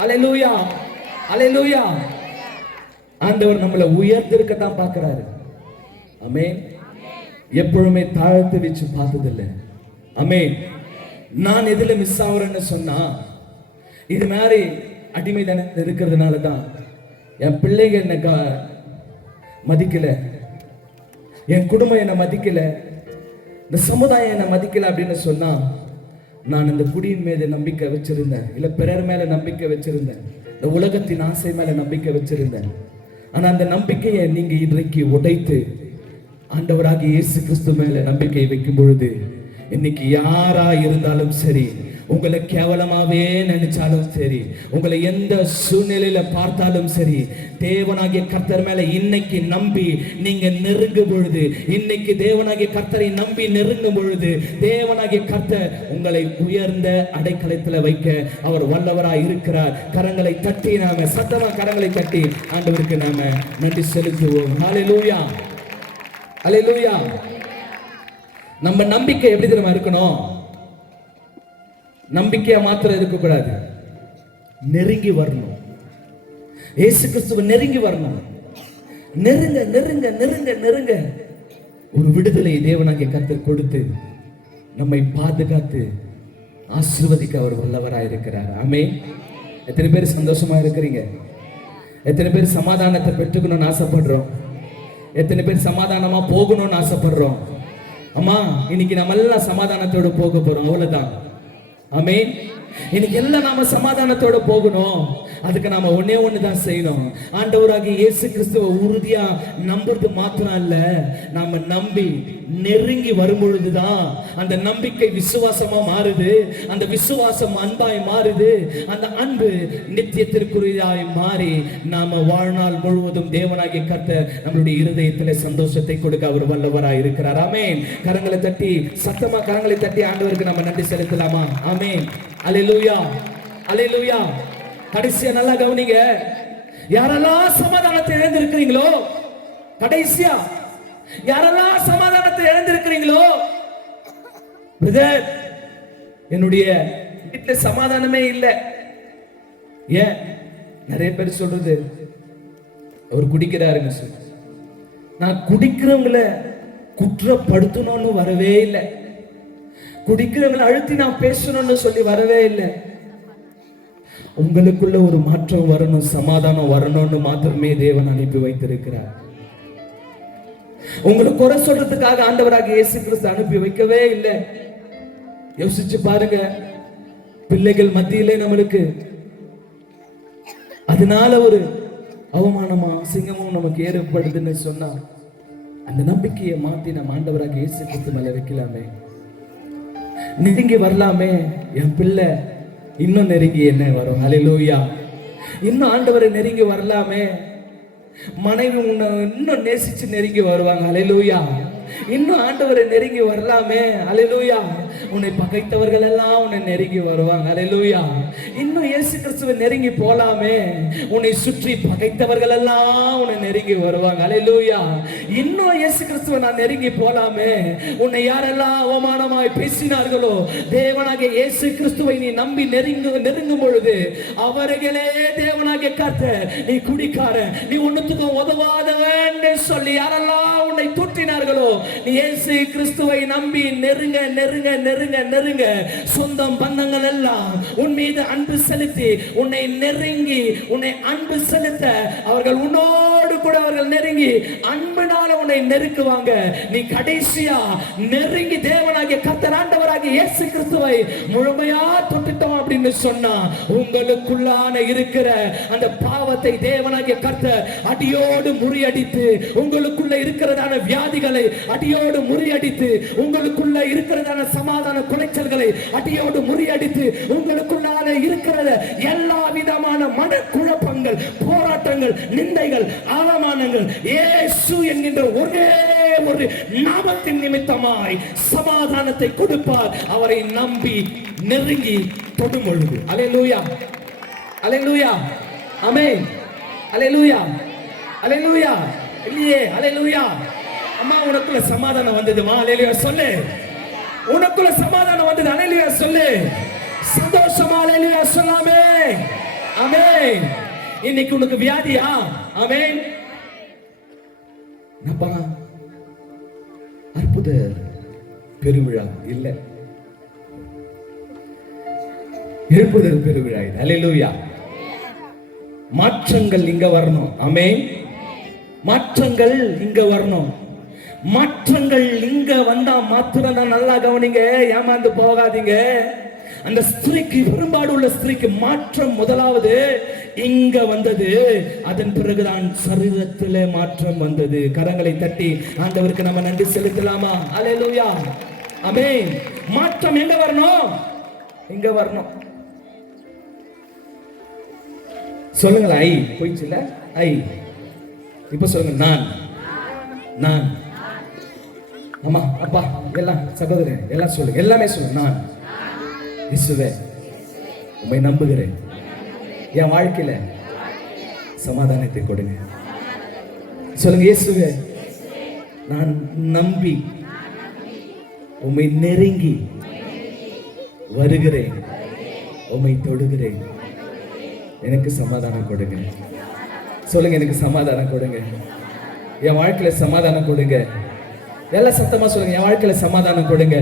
அல்லேலூயா, அல்லேலூயா. ஆண்டவர் நம்மளை உயர்த்திருக்கத்தான் பார்க்கிறாரு. ஆமென். எப்பொழுதுமே தாழ்த்து வச்சு பார்த்ததில்லை. ஆமென். நான் எதுல மிஸ் ஆகுறேன்னு சொன்னா, இது மாதிரி அடிமை தானே இருக்கிறதுனால தான் என் பிள்ளைங்க என்ன மதிக்கல, என் குடும்பம் என்ன மதிக்கல, இந்த சமுதாயம் என்ன மதிக்கல அப்படின்னு சொன்னா, நான் இந்த குடியின் மீது நம்பிக்கை வச்சிருந்தேன், இல்ல பிறர் மேல நம்பிக்கை வச்சிருந்தேன், இந்த உலகத்தின் ஆசை மேல நம்பிக்கை வச்சிருந்தேன். ஆனா அந்த நம்பிக்கையை நீங்க இன்றைக்கு உடைத்து ஆண்டவராகிய இயேசு கிறிஸ்து மேல நம்பிக்கை வைக்கும் பொழுது, இன்னைக்கு யாரா இருந்தாலும் சரி, உங்களை கேவலமாவே நினைச்சாலும் சரி, உங்களை எந்த சூழ்நிலையில பார்த்தாலும் சரி, தேவனாகிய கர்த்தர் மேல இன்னைக்கு நம்பி நீங்க நெருங்கும் பொழுது, இன்னைக்கு தேவனாகிய கர்த்தரை நம்பி நெருங்கும் பொழுது, தேவனாகிய கர்த்தர் உங்களை உயர்ந்த அடைக்கலத்துல வைக்க அவர் வல்லவராய் இருக்கிறார். கரங்களை தட்டி நாம சத்தமா கரங்களை தட்டி ஆண்டவருக்கு நாம நன்றி செலுத்துவோம். ஹல்லேலூயா, ஹல்லேலூயா. நம்ம நம்பிக்கை எப்படி தெரியுமா இருக்கணும்? நம்பிக்கையா மாத்திரம் இருக்கக்கூடாது, நெருங்கி வரணும். இயேசு கிறிஸ்துவ நெருங்கி வரணும். நெருங்க நெருங்க நெருங்க நெருங்க ஒரு விடுதலை தேவனாகிய கர்த்தர் கொடுத்து நம்மை பாதுகாத்து ஆசீர்வதிக்க அவர் வல்லவராய் இருக்கிறார். ஆமென். எத்தனை பேர் சந்தோஷமா இருக்கிறீங்க? எத்தனை பேர் சமாதானத்தை பெற்றுக்கணும்னு ஆசைப்படுறோம்? எத்தனை பேர் சமாதானமா போகணும்னு ஆசைப்படுறோம்? அம்மா, இன்னைக்கு நம்ம எல்லாம் சமாதானத்தோட போக போறோம், அவ்வளவுதான். ஆமென். இன்னைக்கு எல்லாம் நாம சமாதானத்தோட போகணும். அதுக்கு நாம ஒன்னே ஒண்ணுதான் செய்யணும். ஆண்டவராகிய இயேசு கிறிஸ்துவை உறுதியா நம்புறது மாத்திரம் இல்ல, நாம நம்பி நெருங்கி வரும் பொழுதுதான் அந்த நம்பிக்கை விசுவாசமா மாறுது, அந்த விசுவாசம் அன்பாய் மாறுது, அந்த அன்பு நித்தியத்திற்குரியதாய் மாறி நாம வாழ்நாள் முழுவதும் தேவனாகிய கர்த்தர் நம்மளுடைய இருதயத்திலே சந்தோஷத்தை கொடுக்க அவர் வல்லவராய் இருக்கிறார். ஆமென். கரங்களை தட்டி சத்தமா கரங்களை தட்டி ஆண்டவருக்கு நம்ம நன்றி செலுத்தலாமா? ஆமென். அல்லேலூயா, அல்லேலூயா. கடைசியா நல்லா கவனிங்க. யாரெல்லாம் சமாதானத்தை இழந்திருக்கிறீங்களோ, கடைசியா யாரெல்லாம் சமாதானத்தை இழந்திருக்கிறீங்களோ, பிரதர் என்னுடைய வீட்டுல சமாதானமே இல்லை. ஏன்? நிறைய பேர் சொல்றது அவர் குடிக்கிறாருங்க சொல்லி. நான் குடிக்கிறவங்கள குற்றப்படுத்தணும்னு வரவே இல்லை, குடிக்கிறவங்களை அழுத்தி நான் பேசணும்னு சொல்லி வரவே இல்லை. உங்களுக்குள்ள ஒரு மாற்றம் வரணும், சமாதானம் வரணும்னு மாத்திரமே தேவன் அனுப்பி வைத்திருக்கிறார். உங்களுக்கு குறை சொல்றதுக்காக ஆண்டவராகிய இயேசு கிறிஸ்து அனுப்பி வைக்கவே இல்லை. யோசிச்சு பாருங்க, பிள்ளைகள் மத்தியிலே நம்மளுக்கு அதனால ஒரு அவமானமா அசிங்கமும் நமக்கு ஏற்படுதுன்னு சொன்னா, அந்த நம்பிக்கையை மாத்தி நம்ம ஆண்டவராகிய இயேசு கிறிஸ்து மேல வைக்கலாமே, நெருங்கி வரலாமே. என் பிள்ளை இன்னும் நெருங்கி என்ன வரும்? அல்லேலூயா. இன்னும் ஆண்டவரை நெருங்கி வரலாமே. மனைவி உன்னை இன்னும் நேசிச்சு நெருங்கி வருவாங்க. அல்லேலூயா. இன்னும் ஆண்டவரை நெருங்கி வரலாமே. அல்லேலூயா. உன்னை பகைத்தவர்கள் எல்லாம் உன்னை நெருங்கி வருவாங்க. அல்லேலூயா. இன்னும் இயேசு கிறிஸ்துவை நெருங்கி போலாமே. உன்னை சுற்றி பகைத்தவர்கள் எல்லாம் உன்னை நெருங்கி வருவாங்க. அல்லேலூயா. இன்னும் இயேசு கிறிஸ்துவை நான் நெருங்கி போலாமே. உன்னை யாரெல்லாம் அவமானமாய் பேசினார்களோ, தேவனாகிய இயேசு கிறிஸ்துவை நீ நம்பி நெருங்கும் பொழுது அவர்களே தேவனாகிய கர்த்தர், நீ குடிக்கார, நீ ஒண்ணுத்துக்கும் உதவாதவன் சொல்லி யாரெல்லாம் உன்னை தூற்றினார்களோ, நீ இயேசு கிறிஸ்துவை நம்பி நெருங்க நெருங்க நெருங்க நெருங்க, சொந்தம் பந்தங்கள் எல்லாம் உன் மீது அன்பு செலுத்தி உன்னை நெருங்கி உன்னை அன்பு செலுத்த அவர்கள் உன்னோடு கூட அவர்கள் நெருங்கி அன்பினால உன்னை நெருக்குவாங்க. நீ கடைசியா நெருங்கி தேவனாகிய கர்த்தர் ஆண்டவராகிய இயேசு கிறிஸ்துவை முழுமையா தொட்டுட்டோம் அப்படின்னு சொன்னா, உங்களுக்குள்ளான இருக்கிற அந்த பாவத்தை தேவனாகிய கர்த்தர் அடியோடு முறியடித்து, உங்களுக்குள்ள இருக்கிறதான வியாதிகளை அடியோடு முறியடித்து, உங்களுக்குள்ள இருக்கிறதான சமாதான குலைச்சல்களை அடியோடு முறியடித்து, உங்களுக்குள்ளான இருக்கிற எல்லா விதமான மனக்குழப்பங்கள், போராட்டங்கள், நிந்தைகள், அவமானங்கள் இயேசு என்கின்ற ஒரே ஒரு நாமத்தின் நிமித்தமாய் சமாதானத்தை கொடுப்பார். அவரை நம்பி நெருங்கி தொடும் பொழுது. அல்லேலூயா, அல்லேலூயா, ஆமென், அல்லேலூயா, அல்லேலூயா. இல்லையே, அல்லேலூயா. அம்மா, உனக்குள்ள சமாதானம் வந்ததுமா? அல்லேலூயா சொல்லு. உனக்குள்ள சமாதானம் வந்தது. அல்லேலூயா சொல்லு. சந்தோஷமா அல்லேலூயா சொல்லாமே. ஆமென். இன்னைக்கு உனக்கு வியாதியா? ஆமென். நப்பா அற்புத பெருவிழா இல்ல, எழுப்புதல் பெருவிழா இது. அல்லேலூயா. மாற்றங்கள் இங்க வரணும். ஆமென். மாற்றங்கள் இங்க வரணும். மாற்றங்கள் இங்க வந்தா மாத்திரம் தான். நல்லா கவனிங்க, ஏமாந்து போகாதீங்க. அந்த ஸ்திரீக்கு, பெரும்பாடு உள்ள ஸ்திரீக்கு மாற்றம் முதலாவது இங்க வந்தது. அதன் பிறகுதான் சரீரத்திலே மாற்றம் வந்தது. கரங்களை தட்டி ஆண்டவருக்கு நம்ம நன்றி செலுத்தலாமா? அல்லேலூயா. ஆமென். மாற்றம் எங்க வரணும்? இங்க வரணும். சொல்லுங்களா? ஐ போயிடுச்சுல. ஐ இப்ப சொல்லுங்க. நான் அம்மா அப்பா எல்லாம் சகோதரன் எல்லாம் சொல்லுங்க. எல்லாமே சொல்லுங்க. நான் இயேசுவே உம்மை நம்புகிறேன். என் வாழ்க்கையில சமாதானத்தை கொடுங்க. சொல்லுங்க. இயேசுவே நான் நம்பி உம்மை நெருங்கி வருகிறேன். உம்மை தொடுகிறேன். எனக்கு சமாதானம் கொடுங்க. சொல்லுங்க. எனக்கு சமாதானம் கொடுங்க. என் வாழ்க்கையில சமாதானம் கொடுங்க. எல்லாம் சத்தமா சொல்லுங்க. என் வாழ்க்கையில சமாதானம் கொடுங்க.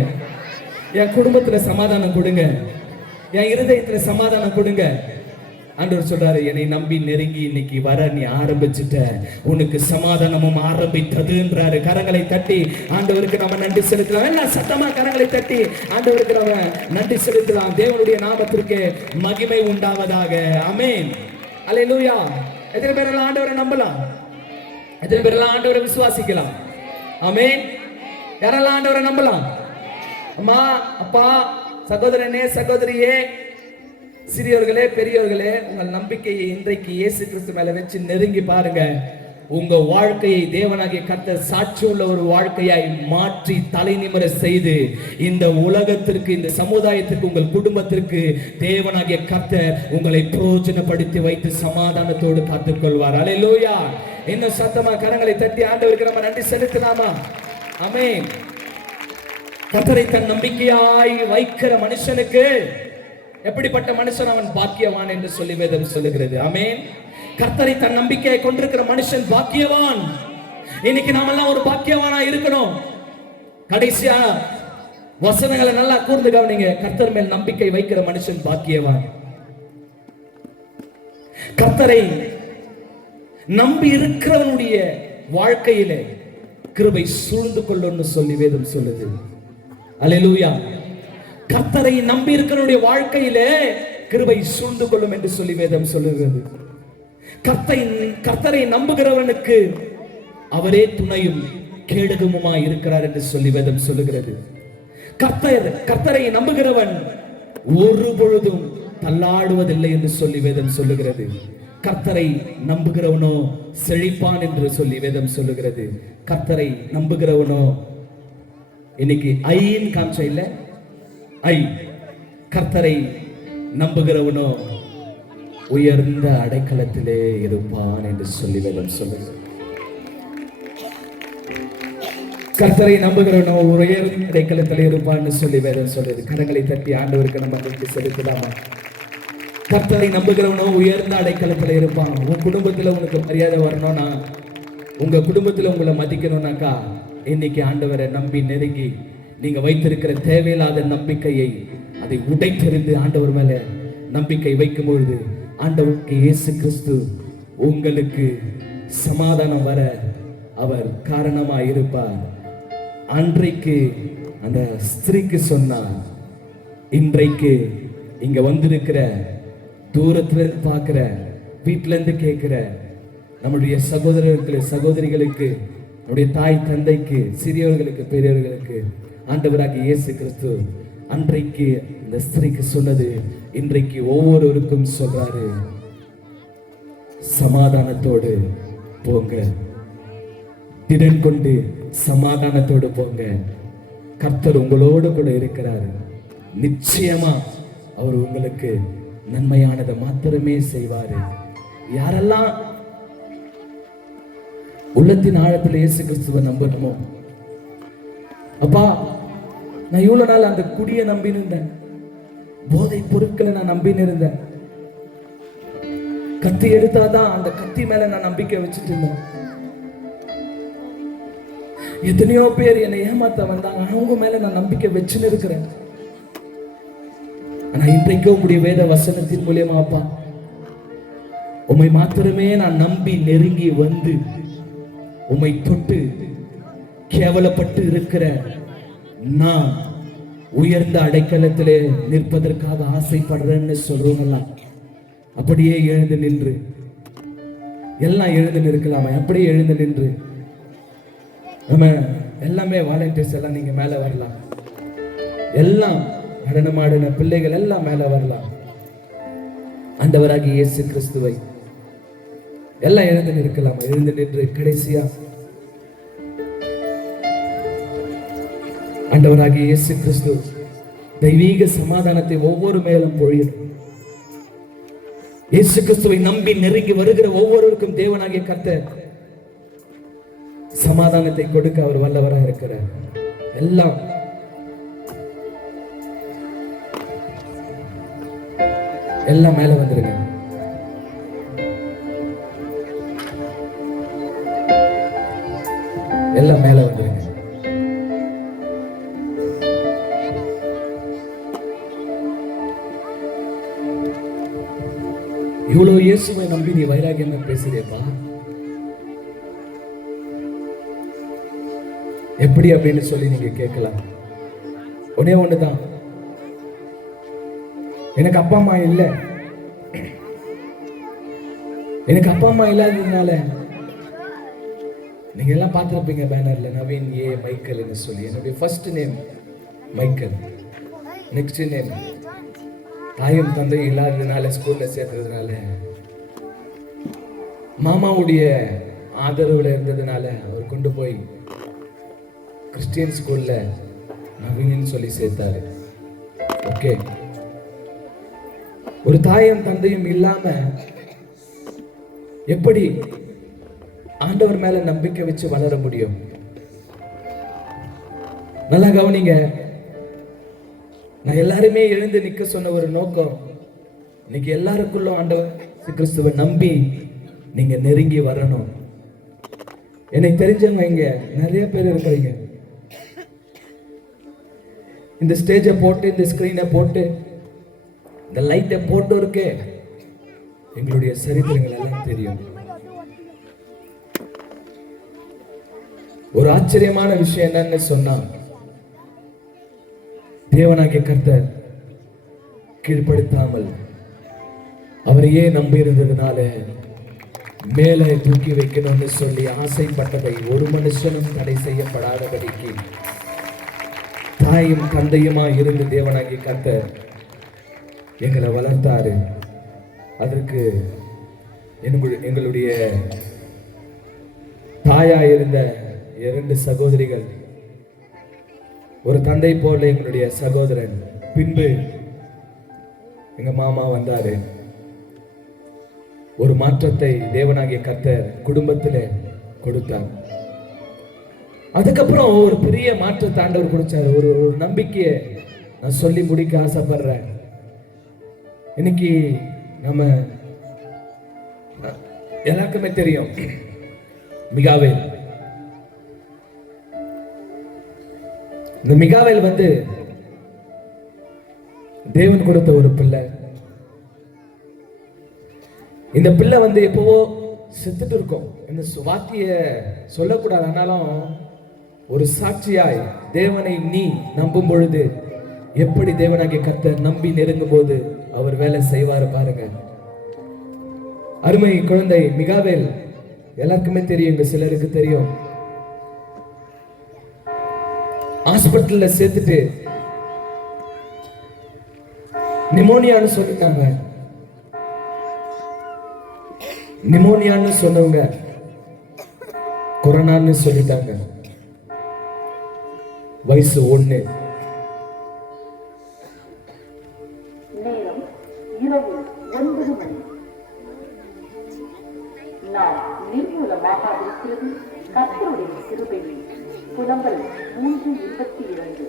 என் குடும்பத்துல சமாதானம் கொடுங்க. என் இருதயத்துல சமாதானம் கொடுங்க. ஆண்டவர் சொல்றாரு, என்னை நம்பி நெருங்கி இன்னைக்கு வர நீ ஆரம்பிச்சுட்ட, உனக்கு சமாதானமும் ஆரம்பித்ததுன்றாரு. கரங்களை தட்டி ஆண்டவருக்கு நம்ம நன்றி செலுத்தலாம். எல்லாம் சத்தமா கரங்களை தட்டி ஆண்டவருக்கு நம்ம நன்றி செலுத்தலாம். தேவனுடைய நாமத்திற்கு மகிமை உண்டாவதாக. ஆமென். அல்லேலூயா. எத்தனை பேரெல்லாம் ஆண்டவரை நம்பலாம்? எத்தனை பேரெல்லாம் ஆண்டவரை விசுவாசிக்கலாம்? ஆமென். யாரெல்லாம் ஆண்டவரை நம்பலாம்? அம்மா அப்பா, சகோதரனே சகோதரியே, சிறியோர்களே பெரியோர்களே, உங்கள் நம்பிக்கையை இன்றைக்கு இயேசு கிறிஸ்து மேல வச்சு நெருங்கி பாருங்க. உங்க வாழ்க்கையை தேவனாகிய கர்த்தர் சாட்சி உள்ள ஒரு வாழ்க்கையாய் மாற்றி தலை நிமிர செய்து இந்த உலகத்திற்கு, இந்த சமுதாயத்திற்கு, உங்கள் குடும்பத்திற்கு தேவனாகிய கர்த்தர் உங்களை பிரயோஜனப்படுத்தி வைத்து சமாதானத்தோடு காத்துக்கொள்வார். அல்லேலூயா. இன்னும் சத்தமா கரங்களை தட்டி ஆண்டவருக்கு நம்ம நன்றி செலுத்தலாமா? ஆமென். கர்த்தரை தன் நம்பிக்கையாய் வைக்கிற மனுஷனுக்கு எப்படிப்பட்ட மனுஷன் அவன் பாக்கியவான் என்று சொல்லி வேதம் சொல்லுகிறது. ஆமென். கர்த்தரை தன் நம்பிக்கையை கொண்டிருக்கிற மனுஷன் பாக்கியவான். இன்னைக்கு நாம எல்லாம் ஒரு பாக்கியவானா இருக்கணும். கடைசியா வசனங்களை நல்லா கூர்ந்து கவனிங்க. கர்த்தர் மேல் நம்பிக்கை வைக்கிற மனுஷன் பாக்கியவான். கர்த்தரை நம்பி இருக்கிறவனுடைய வாழ்க்கையிலே கிருபை சூழ்ந்து கொள்ளும்னு சொல்லி வேதம் சொல்லுது. அல்லேலூயா. கர்த்தரை நம்பி இருக்கிறவனுடைய வாழ்க்கையிலே கிருபை சூழ்ந்து கொள்ளும் என்று சொல்லி வேதம் சொல்லுகிறது. கர்த்தரை நம்புகிறவனுக்கு அவரே துணையும் கேடகமுமாய் இருக்கிறார் என்று சொல்லி வேதம் சொல்லுகிறது. கர்த்தரை நம்புகிறவன் ஒரு பொழுதும் தள்ளாடுவதில்லை என்று சொல்லி வேதம் சொல்லுகிறது. கர்த்தரை நம்புகிறவனோ செழிப்பான் என்று சொல்லி வேதம் சொல்லுகிறது. கர்த்தரை நம்புகிறவனோ, இன்னைக்கு ஐயின் காமிச்ச இல்ல, ஐ கர்த்தரை நம்புகிறவனோ உயர்ந்த அடைக்கலத்திலே இருப்பான் என்று சொல்லி வேதம் சொல்லுகிறது. கர்த்தரை நம்புகிறவனோ உயர்ந்த அடைக்கலத்திலே இருப்பான்னு சொல்லி வேதம் சொல்லுது. கரங்களை தட்டி ஆண்டவருக்கு நம்ம நன்றி செலுத்தலாமா? கர்த்தரை நம்புகிறவனோ உயர்ந்த அடைக்கலத்துல இருப்பான். உன் குடும்பத்துல உனக்கு மரியாதை வரணும்னா, உங்க குடும்பத்துல உங்களை மதிக்கணும்னாக்கா, இன்னைக்கு ஆண்டவரை நம்பி நெருங்கி நீங்க வைத்திருக்கிற தேவையில்லாத நம்பிக்கையை அதை உடைத்தெறிந்து ஆண்டவர் மேல நம்பிக்கை வைக்கும் பொழுது ஆண்டவருக்கு இயேசு கிறிஸ்து உங்களுக்கு சமாதானம் வர அவர் காரணமாய் இருப்பார். அன்றைக்கு அந்த ஸ்திரீக்கு சொன்னார், இன்றைக்கு இங்க வந்திருக்கிற, தூரத்துல இருந்து பார்க்கிற, வீட்டுல இருந்து கேட்கிற நம்முடைய சகோதரர்களுக்கு, சகோதரிகளுக்கு, நம்முடைய தாய் தந்தைக்கு, சிறியவர்களுக்கு, பெரியவர்களுக்கு ஆண்டவராகிய இயேசு கிறிஸ்து அன்றைக்கு இந்த ஸ்திரீக்கு சொன்னது இன்றைக்கு ஒவ்வொருவருக்கும் சொல்றாரு. சமாதானத்தோடு போங்க, திடன் கொண்டு சமாதானத்தோடு போங்க. கர்த்தர் உங்களோடு கூட இருக்கிறார். நிச்சயமா அவர் உங்களுக்கு நன்மையானதை மாத்திரமே செய்வாரு. யாரெல்லாம் உள்ளத்தின் ஆழத்தில் இயேசு கிறிஸ்துவை நம்பணுமோ, அப்பா நான் இவ்வளவு நாள் அந்த குடியை நம்பின்னு இருந்தேன், போதை பொருட்களை நான் நம்பின்னு இருந்தேன். கத்தி எடுத்தாதான் அந்த கத்தி மேல நான் நம்பிக்கை வச்சுட்டு இருந்தேன். எத்தனையோ பேர் என்னை ஏமாத்த வந்தாங்க, அவங்க மேல நான் நம்பிக்கை வச்சுன்னு இருக்கிறேன். ஆனா இன்றைக்கு உங்களுடைய வேத வசனத்தின் மூலியமா அப்பா, உம்மை மாத்திரமே நான் நம்பி நெருங்கி வந்து உம்மை தொட்டு கேவலப்பட்டு இருக்கிற நான் உயர்ந்த அடைக்கலத்திலே நிற்பதற்காக ஆசைப்படுறேன்னு சொல்றவங்கலாம் அப்படியே எழுந்து நின்று, எல்லாம் எழுந்து நிற்கலாமா? அப்படியே எழுந்து நின்று நம்ம எல்லாமே வாலண்டியர்ஸ் எல்லாம் நீங்க மேல வரலாம். எல்லாம் நடனமாடின பிள்ளைகள் எல்லாம் மேல வரலாம். ஆண்டவராகிய இயேசு கிறிஸ்துவை எல்லாம் எழுந்து நிற்கலாமா? எழுந்து நின்று கடைசியா ஆண்டவராகிய இயேசு கிறிஸ்து தெய்வீக சமாதானத்தை ஒவ்வொரு மேலும் பொழியணும். இயேசு கிறிஸ்துவை நம்பி நெருங்கி வருகிற ஒவ்வொருவருக்கும் தேவனாகிய கர்த்தர் சமாதானத்தை கொடுக்க அவர் வல்லவராக இருக்கிறார். எல்லாம் எல்லாம் மேல வந்துருங்க. எல்லாம் மேல வந்துருங்க. இவ்வளவு இயேசுவை நம்பி நீ வைராகியமா பேசுறியப்பா, எப்படி அப்படின்னு சொல்லி நீங்க கேட்கலாம். ஒன்னே ஒண்ணுதான், எனக்கு அப்பா அம்மா இல்லை. எனக்கு அப்பா அம்மா இல்லாததுனால நீங்க எல்லாம் பார்த்திருப்பீங்க பேனர்ல நவீன் ஏ மைக்கேல் சொல்லி. என்னுடைய first name Michael, next name தாயும் தந்தை இல்லாததுனால ஸ்கூல்ல சேர்த்ததுனால, மாமாவுடைய ஆதரவுல இருந்ததுனால அவர் கொண்டு போய் கிறிஸ்டியன் ஸ்கூல்ல நவீன் சொல்லி சேர்த்தாரு. ஓகே, ஒரு தாயும் தந்தையும் இல்லாம எப்படி ஆண்டவர் மேல நம்பிக்கை வச்சு வளர முடியும்? நல்லா கவனிங்க. நான் எல்லாருமே எழுந்து நிக்க சொன்ன ஒரு நோக்கம், இன்னைக்கு எல்லாருக்குள்ள ஆண்டவர் கிறிஸ்துவை நம்பி நீங்க நெருங்கி வரணும். எனக்கு தெரிஞ்சவங்க இங்க நிறைய பேர் இருக்கிறீங்க. இந்த ஸ்டேஜை போட்டு, இந்த ஸ்கிரீனை போட்டு, இந்த லைட்டை போட்டு இருக்கே, எங்களுடைய சரித்திரங்கள் எல்லாம் தெரியும். ஒரு ஆச்சரியமான விஷயம் என்னன்னு சொன்னா, தேவனாகிய கர்த்தர் கீழ்ப்படுத்தாமல் அவரையே நம்பி இருந்ததுனால மேலே தூக்கி வைக்கணும்னு சொல்லி ஆசைப்பட்டதை ஒரு மனுஷனும் தடை செய்யப்படாதபடிக்கு தாயும் தந்தையுமா இருந்து தேவனாகிய கர்த்தர் எங்களை வளர்த்தாரு. அதற்கு எங்களுடைய தாயா இருந்த 2 சகோதரிகள், ஒரு தந்தை போல எங்களுடைய சகோதரன், பின்பு எங்க மாமா வந்தாரு. ஒரு மாற்றத்தை தேவனாகிய கர்த்தர் குடும்பத்திலே கொடுத்தார். அதுக்கப்புறம் ஒரு பெரிய மாற்றத்தை ஆண்டவர் கொடுத்தாரு. ஒரு நம்பிக்கையை நான் சொல்லி முடிக்க ஆசைப்படுறேன். இன்னைக்கு நம்ம எல்லாருக்குமே தெரியும், மிகாவேல். இந்த மிகாவேல் வந்து தேவன் கொடுத்த ஒரு பிள்ளை. இந்த பிள்ளை வந்து எப்பவோ செத்துட்டு இருக்கும். இந்த வார்த்தைய சொல்லக்கூடாது, ஆனாலும் ஒரு சாட்சியாய் தேவனை நீ நம்பும் பொழுது எப்படி தேவனாகிய கர்த்தர் நம்பி நெருங்கும் போது அவர் வேலை செய்வாரு பாருங்க. அருமை குழந்தை மிகாவேல் எல்லாருக்குமே தெரியும், சிலருக்கு தெரியும். ஹாஸ்பிட்டல்ல சேர்த்துட்டு நிமோனியான்னு சொல்லிட்டாங்க. நிமோனியான்னு சொன்னவங்க கொரோனான்னு சொல்லிட்டாங்க. வயசு 1. நேரம் இரவு 9 மணி. நாம் நிர்மூலமாக இருக்கிறது கர்த்தருடைய கிருபையில். புலம்பல் 3:22.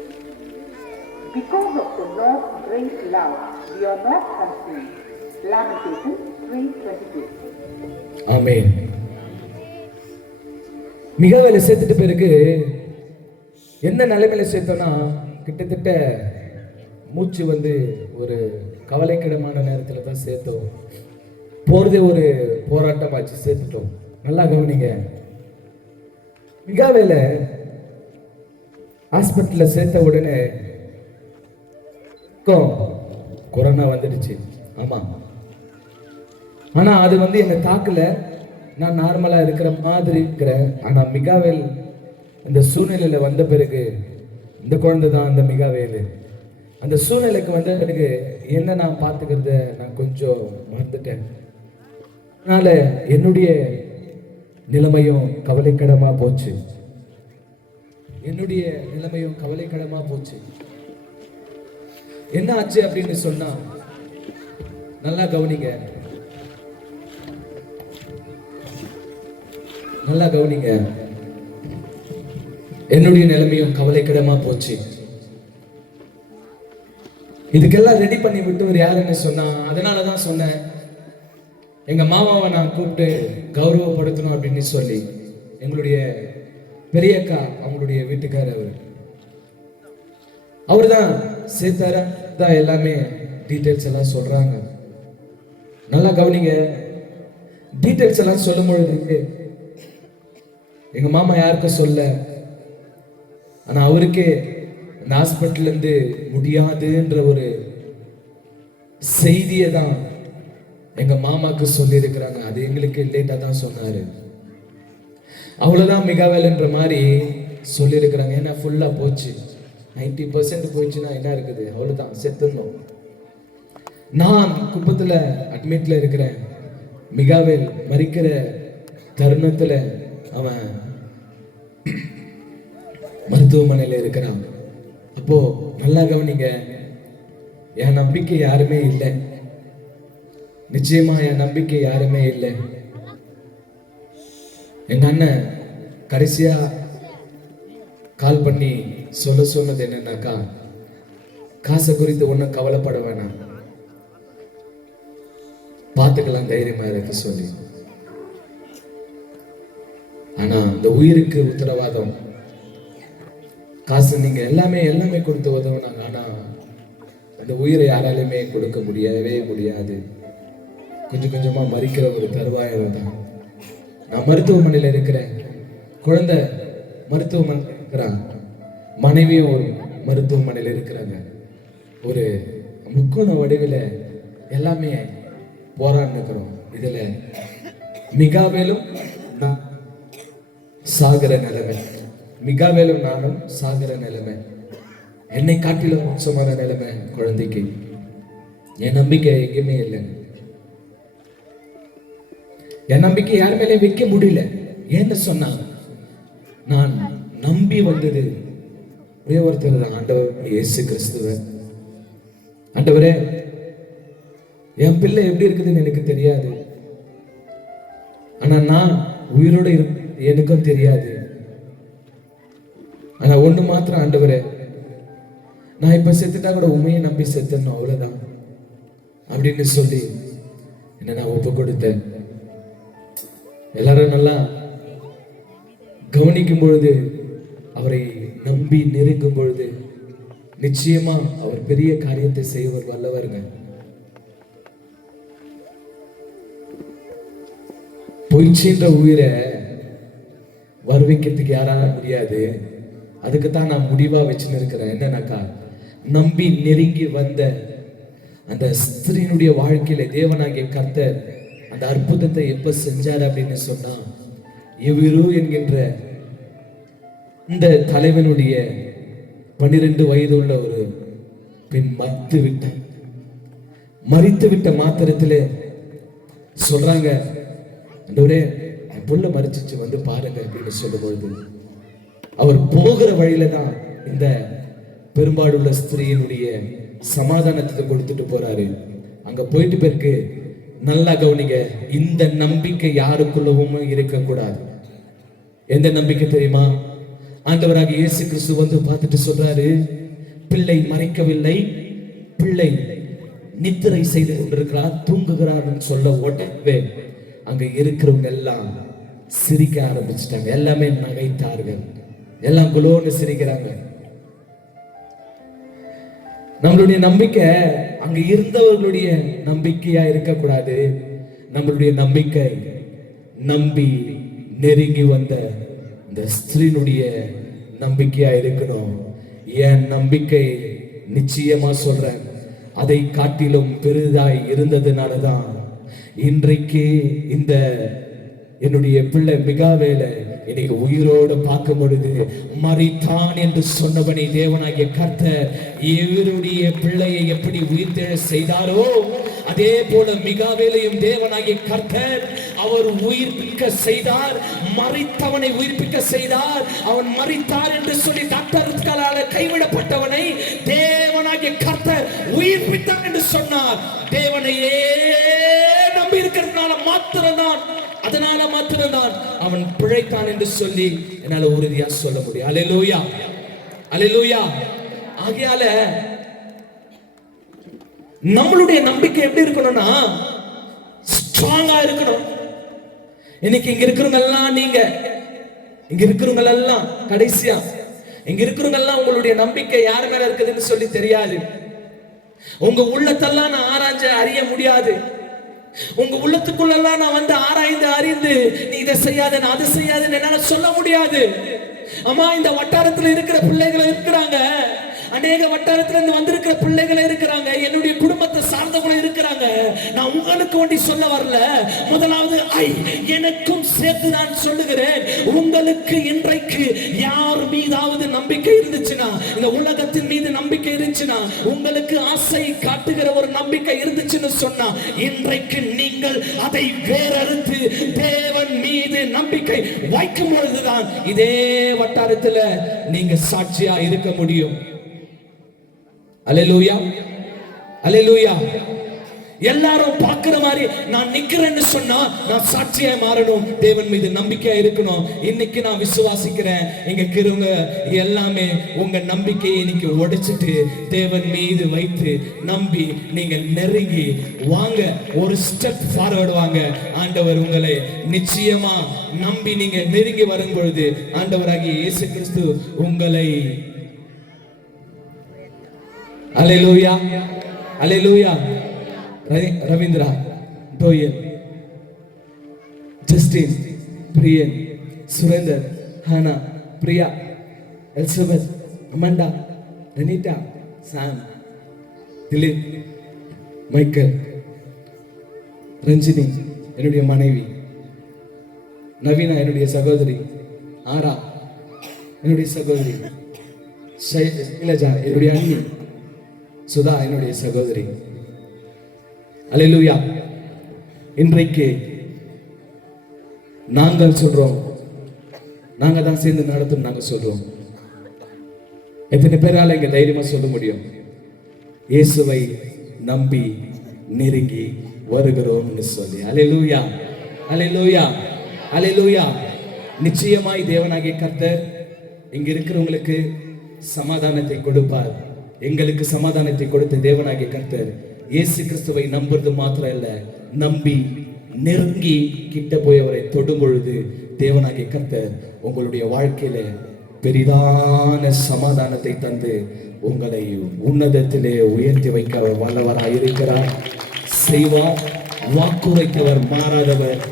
Because of the Lord's great love, we are not consumed. Lamentations 3:22. ஆமென். மிகாவேலை சேர்த்துட்டு பிறகு என்ன நிலைமையில சேர்த்தோம்னா, கிட்டத்தட்ட மூச்சு ஒரு கவலைக்கிடமான நேரத்தில் தான் சேர்த்தோம். போறதே ஒரு போராட்டமாச்சு, சேர்த்துட்டோம். நல்லா கவனிங்க. மிகாவேலை ஹாஸ்பிட்டல்ல சேர்த்த உடனே கொரோனா வந்துடுச்சு. ஆமா, ஆனா அது என்ன தாக்கல. நான் நார்மலா இருக்கிற மாதிரி இருக்கிறேன். ஆனா மிகாவேல் இந்த சூழ்நிலையில வந்த பிறகு, இந்த குழந்தை தான் அந்த மிகாவேல். அந்த சூழ்நிலைக்கு வந்த பிறகு என்ன நான் பார்த்துக்கிறத நான் கொஞ்சம் மறந்துட்டேன். அதனால என்னுடைய நிலைமையும் கவலைக்கிடமா போச்சு. என்னுடைய நிலைமையும் கவலைக்கிடமா போச்சு. என்ன ஆச்சு அப்படின்னு சொன்னா, நல்லா கவனிங்க, நல்லா கவனிங்க. என்னுடைய நிலைமையும் கவலைக்கிடமா போச்சு. இதுக்கெல்லாம் ரெடி பண்ணி விட்டு யாருன்னு சொன்னா, அதனாலதான் சொன்னேன், எங்க மாமாவை நான் கூப்பிட்டு கௌரவப்படுத்தணும் அப்படின்னு சொல்லி. எங்களுடைய பெரியக்கா, அவங்களுடைய வீட்டுக்காரர், அவர் தான் சேர்த்தார தான் எல்லாமே டீட்டெயில்ஸ் எல்லாம் சொல்றாங்க. நல்லா கவனிங்க. டீட்டெயில்ஸ் எல்லாம் சொல்லும் பொழுது எங்க மாமா யாருக்கும் சொல்ல, ஆனா அவருக்கே அந்த ஹாஸ்பிட்டல்ல இருந்து முடியாதுன்ற ஒரு செய்தியை தான் எங்க மாமாக்கு சொல்லி இருக்கிறாங்க. அது எங்களுக்கு லேட்டா தான் சொன்னாரு. அவ்வளவுதான் மிகாவேல்ன்ற மாதிரி சொல்லி இருக்கிறாங்க. ஏன்னா ஃபுல்லா போச்சு, 90% போயிடுச்சுன்னா என்ன இருக்குது, அவ்வளவுதான், செத்துடணும். நான் குப்பத்துல அட்மிட்ல இருக்கிறேன். மிகாவேல் மரிக்கிற தருணத்துல அவன் மருத்துவமனையில இருக்கிறான். அப்போ நல்லா கவனிங்க, என் நம்பிக்கை யாருமே இல்லை. நிச்சயமா என் நம்பிக்கை யாருமே இல்லை. எங்க அண்ணன் கடைசியா கால் பண்ணி சொன்னது என்னன்னாக்கா, காசை குறித்து ஒன்றும் கவலைப்பட வேணாம், பார்த்துக்கலாம், தைரியமா இருக்கு சொல்லி. ஆனா இந்த உயிருக்கு உத்தரவாதம், காசு நீங்க எல்லாமே கொடுத்து உதவுனாங்க. ஆனா அந்த உயிரை யாராலுமே கொடுக்க முடியவே முடியாது. கொஞ்சம் கொஞ்சமா மறிக்கிற ஒரு தருவாயம் தான். நான் மருத்துவமனையில இருக்கிறேன், குழந்தை மருத்துவமனை இருக்கிறான், மனைவியும் ஒரு மருத்துவமனையில இருக்கிறாங்க. ஒரு முக்கோண வடிவில் எல்லாமே போராடுறோம். இதுல மிகாவேலும் சாகர நிலைமை, மிகாவேலும் நானும் சாகர நிலைமை, என்னை காட்டிலும் மோசமான நிலைமை குழந்தைக்கு. என் நம்பிக்கை எங்கேயுமே இல்லை. என் நம்பிக்கை யார் மேலே வைக்க முடியல. ஏன்னு சொன்னா, நான் நம்பி வந்தது ஒரே ஒருத்தர் தான், ஆண்டவர் இயேசு கிறிஸ்துவ. ஆண்டவரே, என் பிள்ளை எப்படி இருக்குதுன்னு எனக்கு தெரியாது, ஆனா நான் உயிரோட எனக்கும் தெரியாது. ஆனா ஒண்ணு மாத்திரம், ஆண்டவரே, நான் இப்ப செத்துட்டா கூட உண்மையை நம்பி செத்துடணும், அவ்வளவுதான் அப்படின்னு சொல்லி என்ன நான் ஒப்பு கொடுத்தேன். எல்லாரும் நல்லா கவனிக்கும் பொழுது, அவரை நம்பி நெருங்கும் பொழுது நிச்சயமா அவர் பெரிய காரியத்தை செய்வர் வல்லவருங்க. பொய்ச்சின்ற உயிரை வருவிக்கிறதுக்கு யாரால முடியாது. அதுக்குத்தான் நான் முடிவா வச்சுன்னு இருக்கிறேன். என்னன்னாக்கா, நம்பி நெருங்கி வந்த அந்த ஸ்திரீனுடைய வாழ்க்கையில தேவனாகிய கர்த்தர் அந்த அற்புதத்தை எப்ப செஞ்சார் அப்படின்னு சொன்னா, எவ்விரு என்கின்ற இந்த தலைவனுடைய 12 வயது உள்ள ஒரு பெண் மரித்து விட்ட மாத்திரத்திலே சொல்றாங்க, ஆண்டவரே என் புள்ள மரிச்சிச்சு, வந்து பாருங்க அப்படின்னு சொல்லும் பொழுது, அவர் போகிற வழியில தான் இந்த பெரும்பாடுள்ள ஸ்திரீயினுடைய சமாதானத்தை கொடுத்துட்டு போறாரு. அங்க போயிட்டு பிறகு நல்லா கவனிங்க, இந்த நம்பிக்கை யாருக்குள்ளவும் இருக்கக்கூடாது. எந்த நம்பிக்கை தெரியுமா? ஆண்டவராக இயேசு கிறிஸ்து வந்து பார்த்துட்டு சொல்றாரு, பிள்ளை மறைக்கவில்லை, பிள்ளை நித்திரை செய்து கொண்டிருக்கிறார், தூங்குகிறார் சொல்ல உடனே அங்க இருக்கிறவங்க எல்லாம் சிரிக்க ஆரம்பிச்சிட்டாங்க. எல்லாமே நகைத்தார்கள், எல்லாம் குலோன்னு சிரிக்கிறாங்க. நம்மளுடைய நம்பிக்கை அங்க இருந்தவர்களுடைய நம்பிக்கையா இருக்கக்கூடாது. நம்மளுடைய நம்பிக்கை நம்பி நெருங்கி வந்த இந்த ஸ்திரீனுடைய நம்பிக்கையா இருக்கணும். என் நம்பிக்கை நிச்சயமா சொல்றேன், அதை காட்டிலும் பெரிதாய் இருந்ததுனாலதான் இன்றைக்கு இந்த என்னுடைய பிள்ளை மிகாவேலை இன்னைக்கு உயிரோடு பார்க்கும் பொழுது மரித்தான் என்று சொன்னவனை தேவனாகிய கர்த்தர் இவருடைய பிள்ளையை எப்படி உயிர்த்தெழ செய்தாரோ அதே போல மிகாவேலையும் தேவனாகிய கர்த்தர் அவர் உயிர்ப்பிக்க செய்தார். மரித்தவனை உயிர்ப்பிக்க செய்தார். அவன் மரித்தார் என்று சொல்லி டாக்டர்களால் கைவிடப்பட்டவனை தேவனாகிய கர்த்தர் உயிர்ப்பித்தார் என்று சொன்னார். தேவனையே நம்பி இருக்கிறதுனால மாத்திரம்தான், அதனால மாத்திரம்தான் அவன் பிழைத்தான் என்று சொல்லி என்னால உறுதியா சொல்ல முடியும். அல்லேலூயா, அல்லேலூயா. ஆகையால நம்மளுடைய நம்பிக்கை எப்படி இருக்கணும்னா ஸ்ட்ராங்கா இருக்கணும். இன்னைக்கு இங்க இருக்கிறவங்க எல்லாம், நீங்க இங்க இருக்கிறவங்க எல்லாம் கடைசியா இங்க இருக்கிறவங்க எல்லாம் உங்களுடைய நம்பிக்கை யார் மேல இருக்குதுன்னு சொல்லி தெரியாது. உங்க உள்ளத்தெல்லாம் நான் ஆராய்ஞ்சு அறிய முடியாது. உங்க உள்ளத்துக்குள்ளெல்லாம் நான் வந்து ஆராய்ந்து அறிந்து நீ இதை செய்யாத நான் அதை செய்யாதுன்னு என்னால சொல்ல முடியாது. அம்மா, இந்த வட்டாரத்துல இருக்கிற பிள்ளைகள் இருக்கிறாங்க, அநேக வட்டாரத்துல இருந்து வந்திருக்கிற பிள்ளைகள் இருக்கிறாங்க, என்னுடைய குடும்பத்தை சார்ந்தவங்களும் இருக்கிறாங்க. நான் உங்களுக்கு வேண்டி சொல்ல வரல. முதலாவது எனக்கும் சேர்த்து நான் சொல்லுகிறேன், உங்களுக்கு இன்றைக்கு யார் மீதாவது நம்பிக்கை இருந்துச்சுன்னா, இந்த உலகத்தின் மீது நம்பிக்கை இருந்துச்சுன்னா, உங்களுக்கு ஆசை காட்டுகிற ஒரு நம்பிக்கை இருந்துச்சுன்னு சொன்னா, இன்றைக்கு நீங்கள் அதை வேறறுத்து தேவன் மீது நம்பிக்கை வைக்கும் பொழுதுதான் இதே வட்டாரத்துல நீங்க சாட்சியா இருக்க முடியும். அல்லேலூயா, அல்லேலூயா. எல்லாரும் பார்க்கிற மாதிரி நான் நிக்கிறேன்னு சொன்னா நான் சாட்சியா மாறணும், தேவன் மீது நம்பிக்கையா இருக்கணும். இன்னைக்கு நான் விசுவாசிக்கிறேன், எங்க கிருங்க எல்லாமே உங்க நம்பிக்கையை இன்னைக்கு உடைச்சிட்டு தேவன் மீது வைத்து நம்பி நீங்க நெருங்கி வாங்க, ஒரு ஸ்டெப் ஃபார்வர்டு வாங்க. ஆண்டவர் உங்களை நிச்சயமா நம்பி நீங்க நெருங்கி வரும் பொழுது ஆண்டவராகிய இயேசு கிறிஸ்து உங்களை அல்லேலூயா, அல்லேலூயா. Ravindra, Doyle, Justin, Priyan, Surender, Hannah, Priya, Elizabeth, Amanda, Ranitha, Sam, Dileep, Michael, Ranjini என்னுடைய மனைவி, நவீனா என்னுடைய சகோதரி, ஆரா என்னுடைய சகோதரி, ஷைலஜா என்னுடைய அண்ணி, சுதா என்னுடைய சகோதரி. அல்லேலூயா. இன்றைக்கு நாங்கள் சொல்றோம், நாங்க தான் சேர்ந்து நடத்தும், நாங்க சொல்றோம். எத்தனை பேரால இங்க தைரியமா சொல்ல முடியும், இயேசுவை நம்பி நெருங்கி வருகிறோம்னு சொல்லி. அல்லேலூயா, அல்லேலூயா, அல்லேலூயா. நிச்சயமாய் தேவனாகிய கர்த்தர் இங்க இருக்கிறவங்களுக்கு சமாதானத்தை கொடுப்பார். எங்களுக்கு சமாதானத்தை கொடுத்த தேவனாகிய கர்த்தர் இயேசு கிறிஸ்துவை நம்புறது மாத்திரம் இல்ல, நம்பி நெருங்கி கிட்ட போய் அவரை தொடும் பொழுது தேவனாகிய கர்த்தர் உங்களுடைய வாழ்க்கையில பெரிதான சமாதானத்தை தந்து உங்களை உன்னதத்திலே உயர்த்தி வைக்க அவர் வல்லவராய் இருக்கிறார். செய்வார், வாக்குரைத்தவர் மாறாதவர்,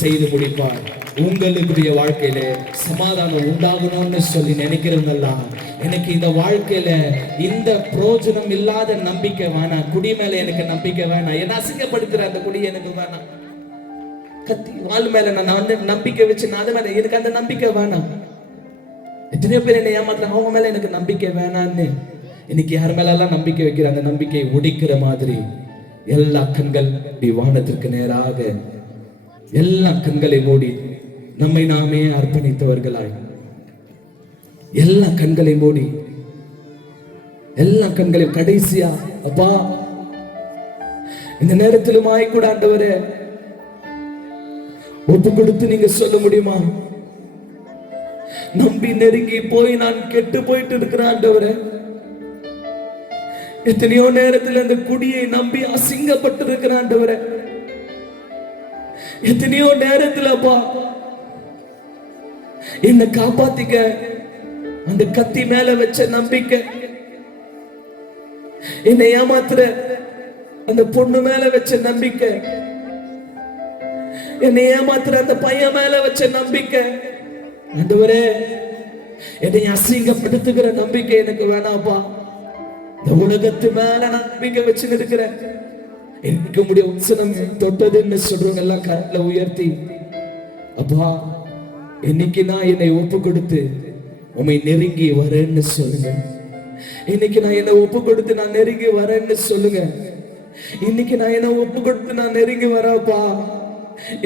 செய்து முடிப்பார். உங்களுடைய வாழ்க்கையில சமாதானம் உண்டாகணும்னு சொல்லி நினைக்கிறவங்கெல்லாம் எனக்கு இந்த வாழ்க்கையில இந்த பிரயோஜனம் இல்லாத நம்பிக்கை வேணாம், குடி மேல எனக்கு நம்பிக்கை வேணாம், என்ன அசிங்கப்படுத்துற அந்த குடி எனக்கு வேணாம், கத்தி வாழ் மேல நான் வந்து நம்பிக்கை வச்சு நான் அதை எனக்கு அந்த நம்பிக்கை வேணாம். எத்தனையோ பேர் என்ன ஏமாத்துறாங்க, அவங்க மேல எனக்கு நம்பிக்கை வேணான்னு. இன்னைக்கு யார் மேல எல்லாம் நம்பிக்கை வைக்கிற அந்த நம்பிக்கையை உடைக்கிற மாதிரி எல்லா கண்கள் வானத்திற்கு நேராக எல்லா கண்களை மூடி நம்மை நாமே அர்ப்பணித்தவர்களாய் எல்லா கண்களை மூடி எல்லா கண்களையும் கடைசியா அப்பா இந்த நேரத்திலுமாய் கூட ஆண்டவரே ஒப்பு கொடுத்து நீங்க சொல்ல முடியுமா, நம்பி நெருங்கி போய் நான் கெட்டு போயிட்டு இருக்கிறேன் ஆண்டவரே, எத்தனையோ நேரத்தில் அந்த குடியை நம்பி அசிங்கப்பட்டிருக்கிற ஆண்டவரே, எத்தனையோ நேரத்தில் அப்பா என்னை காப்பாத்திக்க அந்த கத்தி மேல வச்ச நம்பிக்கை, என்னை ஏமாத்துற அந்த பொண்ணு மேல வச்ச நம்பிக்கை, என்னை ஏமாத்துற அந்த பையன் மேல வச்ச நம்பிக்கை, ஆண்டவரே என்னை அசிங்கப்படுத்துகிற நம்பிக்கை எனக்கு வேணாப்பா. இந்த உலகத்து மேல நம்பிக்கை வச்சு இருக்கிறேன். எனக்கு முடிய உற்சனம் தொட்டதுன்னு சொல்றவங்க எல்லாம் கரங்களை உயர்த்தி, அப்பா இன்னைக்கு நான் என்னை ஒப்பு கொடுத்து உண்மை நெருங்கி வரேன்னு சொல்லுங்க. இன்னைக்கு நான் என்னை ஒப்பு கொடுத்து நான் நெருங்கி வரேன்னு சொல்லுங்க. இன்னைக்கு நான் என்னை ஒப்பு கொடுத்து நான் நெருங்கி வரப்பா.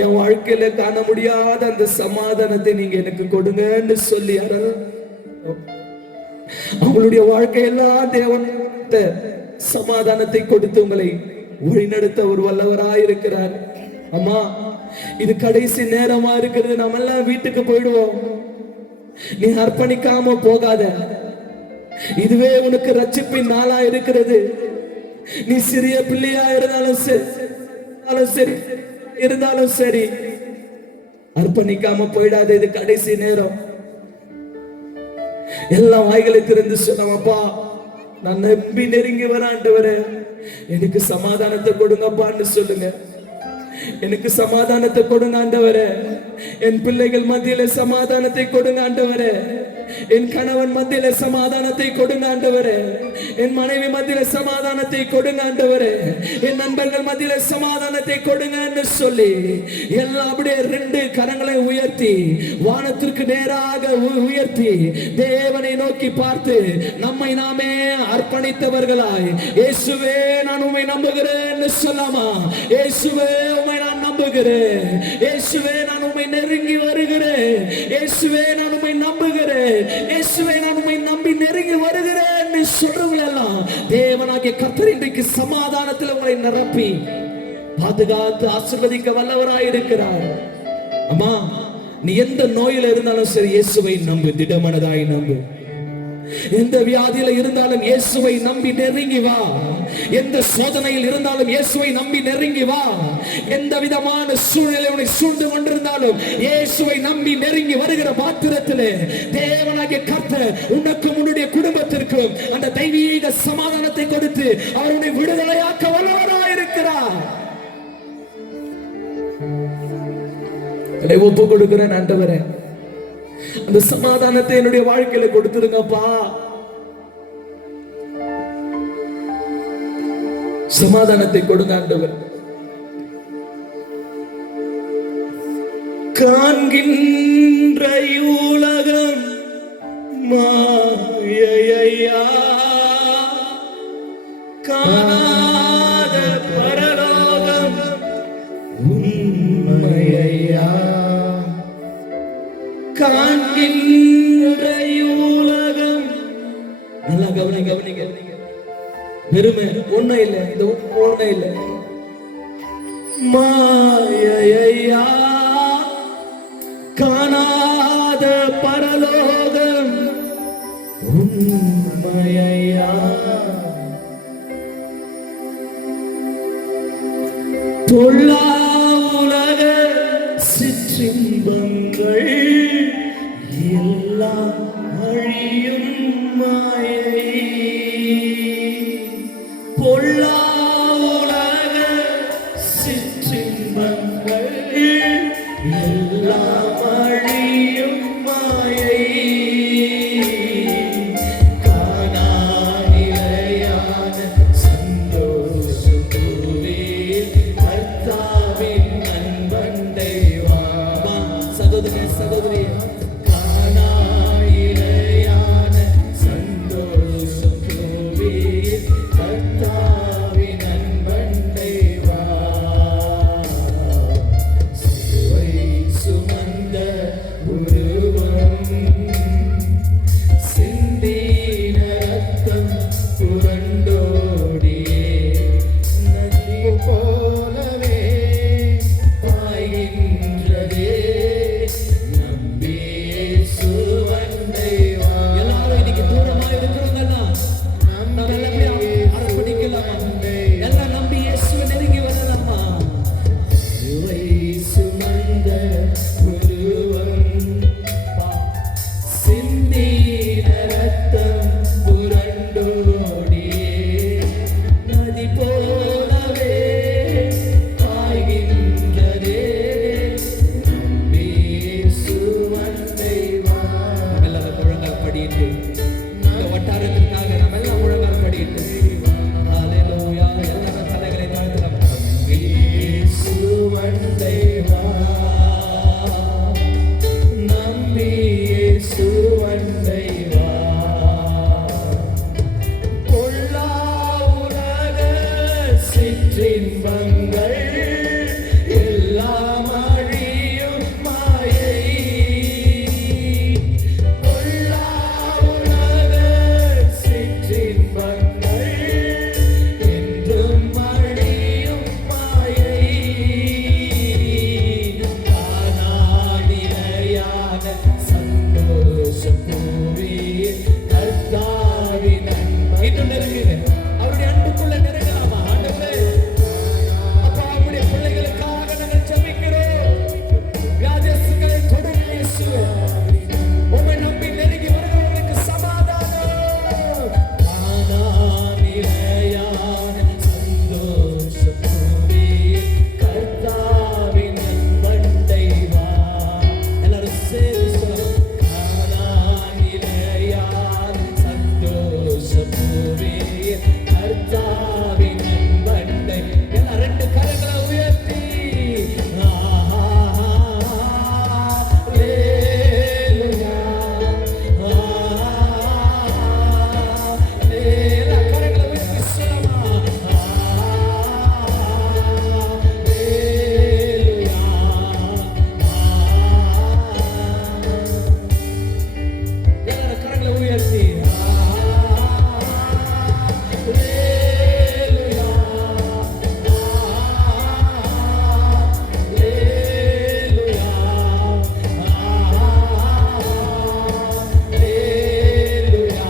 என் வாழ்க்கையில காண முடியாத அந்த சமாதானத்தை நீங்க எனக்கு கொடுங்கன்னு சொல்லி அவங்களுடைய வாழ்க்கையெல்லாம் தேவன் சமாதானத்தை கொடுத்து உங்களை வழிநடத்த ஒரு வல்லவராயிருக்கிறார். அம்மா, இது கடைசி நேரமா இருக்கிறது. நாம எல்லாம் வீட்டுக்கு போயிடுவோம். நீ அர்ப்பணிக்காம போகாத. இதுவே உனக்கு ரட்சிப்பின் நாளா இருக்கிறது. நீ சிறிய பிள்ளையா இருந்தாலும் சரி அர்ப்பணிக்காம போயிடாத. இது கடைசி நேரம். எல்லாம் வாய்களை திறந்து சொன்னப்பா, நான் நம்பி நெருங்கி வர ஆண்டவரே, எனக்கு சமாதானத்தை கொடுங்கப்பான்னு சொல்லுங்க. எனக்கு சமாதானத்தை கொடுங்க ஆண்டவரே. என் பிள்ளைகள் மத்தியில சமாதானத்தை கொடுங்க ஆண்டவரே. என் கணவன் மத்தியில சமாதானத்தை கொடுங்க ஆண்டவரே. என் மனைவி மத்தியில சமாதானத்தை கொடுங்க ஆண்டவரே. என் நண்பர்கள் மத்தியில சமாதானத்தை கொடுங்கன்னு சொல்லி எல்லாம் அப்படியே 2 கரங்களை உயர்த்தி வானத்திற்கு நேராக உயர்த்தி தேவனை நோக்கி பார்த்து நம்மை நாமே அர்ப்பணித்தவர்களாய், இயேசுவே நான் உம்மை நம்புகிறேன்னு சொல்லாமா? இயேசுவே உம்மை நான் நம்புகிறேன். இயேசுவே நான் உம்மை நெருங்கி வருகிறேன். இயேசுவே நான் உம்மை நம்புகிறேன். இயேசுவே நான் உம்மை நம்பி நெருங்கி வருகிறேன் சொல்றவங்க எல்லாம் தேவனாகிய கர்த்தர் இன்றைக்கு சமாதானத்தில் உங்களை நிரப்பி பாதுகாத்து ஆசீர்வதிக்க வல்லவராயிருக்கிறார். அம்மா, நீ எந்த நோயில இருந்தாலும் சரி இயேசுவை நம்பு, திடமனதாய் நம்பு. எந்த வியாதியில இருந்தாலும் இயேசுவை நம்பி நெருங்கி வா. எந்த சோதனையில் இருந்தாலும் இயேசுவை நம்பி நெருங்கி வா. எந்த விதமான சூழ்நிலை உன்னை சூழ்ந்து கொண்டிருந்தாலும் இயேசுவை நம்பி நெருங்கி வருகிற பாத்திரத்திலே தேவனாகிய கர்த்தர் உனக்கும் உன்னுடைய குடும்பத்திற்கும் அந்த தெய்வீக சமாதானத்தை கொடுத்து அவர் உன்னை விடுதலையாக்க வல்லவராயிருக்கிறார். ஒப்பு கொடுக்கிறேன் ஆண்டவரே, அந்த சமாதானத்தை என்னுடைய வாழ்க்கையில கொடுத்துருங்கப்பா. சமாதானத்தை கொடுங்க ஆண்டவர். காண்கின்ற உலகம் மாயையா, காணாத பரலோகம் உண்மையா. காண்கின்ற உலகம், நல்லா கவனிங்க. வெறுமை ஒண்ணும் இல்லை, இந்த ஒண்ணும் இல்லை. மாயையா, காணாத பரலோகம் உண்மையா. பொல்லா உலக சிற்றின்பங்கள் எல்லாம் அழியும் மாயை. பொல்லா உலக சிற்றின்பங்கள் எல்லாம் அழியும் மாயை. காணாநிலையான சந்தோஷத்துவே கர்த்தா படிட்டு இந்த வட்டாரத்திற்காக நம்ம எல்லாம் முழங்கால் படிட்டு ஹalleluya எல்லாரும் தலைகளை தாழ்த்தலாம். இயேசுவண்டை வா, நம்பி இயேசுவண்டை வா, பொல்லா உலக சிற்றின்பங்கள் எல்லாம் அழியும் மாயை, பொல்லா உலக சிற்றின்பங்கள் என்றும் அழியும் மாயை, காணாநிலையான சந்தோஷ பூமியில் கர்த்தாவின் அன்பை இன்னும் நெருங்குங்க. அவருடைய அன்புக்குள்ள நெருங்கலாமா? ஆண்டவரே, அப்பா, அவருடைய பிள்ளைகளுக்காக நாங்கள் ஜெபிக்கிறோம். வியாதியஸ்தர்களை தொடும் இயேசுவே. உம்மை நம்பி நெருங்கி வருகிறவர்களுக்கு சமாதானம். காணாநிலையான சந்தோஷ பூமியில் கர்த்தாவின் அன்பண்டை வா. எல்லாரும் சேர்ந்து சொல்லலாம். காணாநிலையான சந்தோஷ பூமியில் கர்த்தாவின் அன்பண்டை. எல்லாம் ரெண்டு கரங்களை உயர்த்தி ஹalleluya, எல்லா கரங்களை உயர்த்தி சொல்லலாம். ஹalleluya, எல்லாரும் கரங்களை உயர்த்தி ஹalleluya, ஹalleluya, ஹalleluya,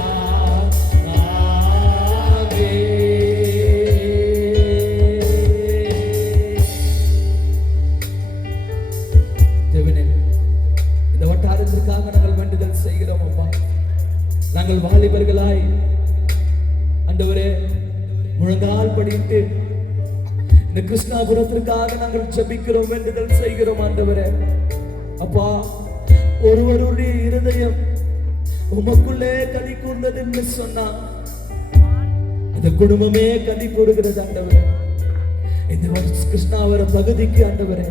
தேவனே, இந்த வட்டாரத்திற்காக நாங்கள் வேண்டுதல் செய்கிறோம் அப்பா. நாங்கள் வாலிபர்களாய் ஆண்டவரே முழங்கால் படிட்டு இந்த கிருஷ்ணாபுரத்திற்காக நாங்கள் ஜெபிக்கிறோம், வேண்டுதல் செய்கிறோம் ஆண்டவரே. அப்பா, ஒருவருடைய இருதயம் உமக்குள்ளே கனி கூர்ந்தது என்று சொன்னா அந்த குடும்பமே கனி கூறுகிறது ஆண்டவரே. இந்த கிருஷ்ணாவர பகுதிக்கு ஆண்டவரே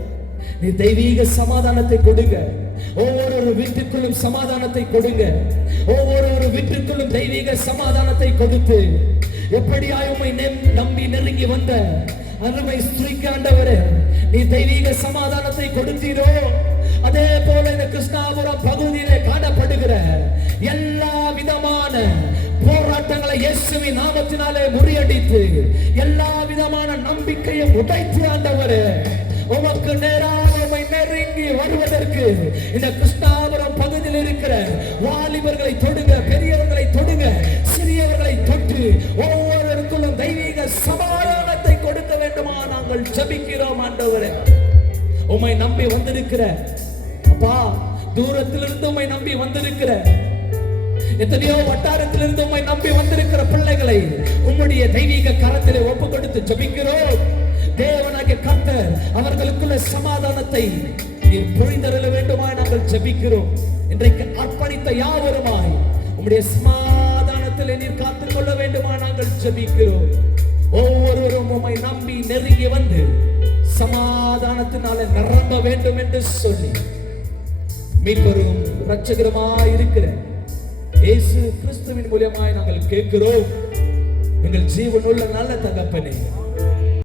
நீ தெய்வீக சமாதானத்தை கொடுங்க. ஒவ்வொரு வீட்டுக்குள்ளும் சமாதானத்தை கொடுங்க. ஒவ்வொரு வீட்டுக்குள்ளும் தெய்வீக சமாதானத்தை கொடுத்து எப்படியாய் உம்மை நம்பி நெருங்கி வந்த அருமை ஸ்திரீக்கு ஆண்டவரே நீ தெய்வீக சமாதானத்தை கொடுத்தீரோ, அதே போல இந்த கிருஷ்ணாபுரம் பகுதியிலே காணப்படுகிற எல்லா விதமான போராட்டங்களை இயேசுவின் நாமத்தினாலே முறியடித்து எல்லா விதமான நம்பிக்கையை உடைத்து ஆண்டவரே உமக்கு நேராக உம்மை நெருங்கி வருவதற்கு இந்த கிருஷ்ணாபுரம் பகுதியில் இருக்கிற வாலிபர்களை தொடுங்க, பெரியவர்களை தொடுங்க, சிறியவர்களை தொட்டு ஒவ்வொருவருக்குள்ளும் தெய்வீக சமாதானத்தை கொடுக்க வேண்டுமா நாங்கள் ஜெபிக்கிறோம் ஆண்டவரே. உம்மை நம்பி வந்திருக்கிற அப்பா, தூரத்திலிருந்து உம்மை நம்பி வந்திருக்கிற எத்தனையோ வட்டாரத்திலிருந்து உம்மை நம்பி வந்திருக்கிற பிள்ளைகளை உம்முடைய தெய்வீக கரத்திலே ஒப்பு கொடுத்து ஜெபிக்கிறோம். தேவனாகிய கர்த்தர் அவர்களுக்குள்ள சமாதானத்தை நீர் பொழிந்தருள வேண்டுமாய் நாங்கள் ஜெபிக்கிறோம். இன்றைக்கு அர்ப்பணித்த யாவருமாய் உம்முடைய சமாதானத்திலே நீர் காத்துக் கொள்ள வேண்டுமாய் நாங்கள் ஜெபிக்கிறோம். ஒவ்வொருவரும் உம்மை நம்பி நெருங்கி வந்து சமாதானத்தினாலே நிரம்ப வேண்டும் என்று சொல்லி மீட்பரும் இரட்சகருமாய் இருக்கிற இயேசு கிறிஸ்துவின் மூலமாய் நாங்கள் கேட்கிறோம். எங்கள் ஜீவனுள்ள நல்ல தகப்பனே,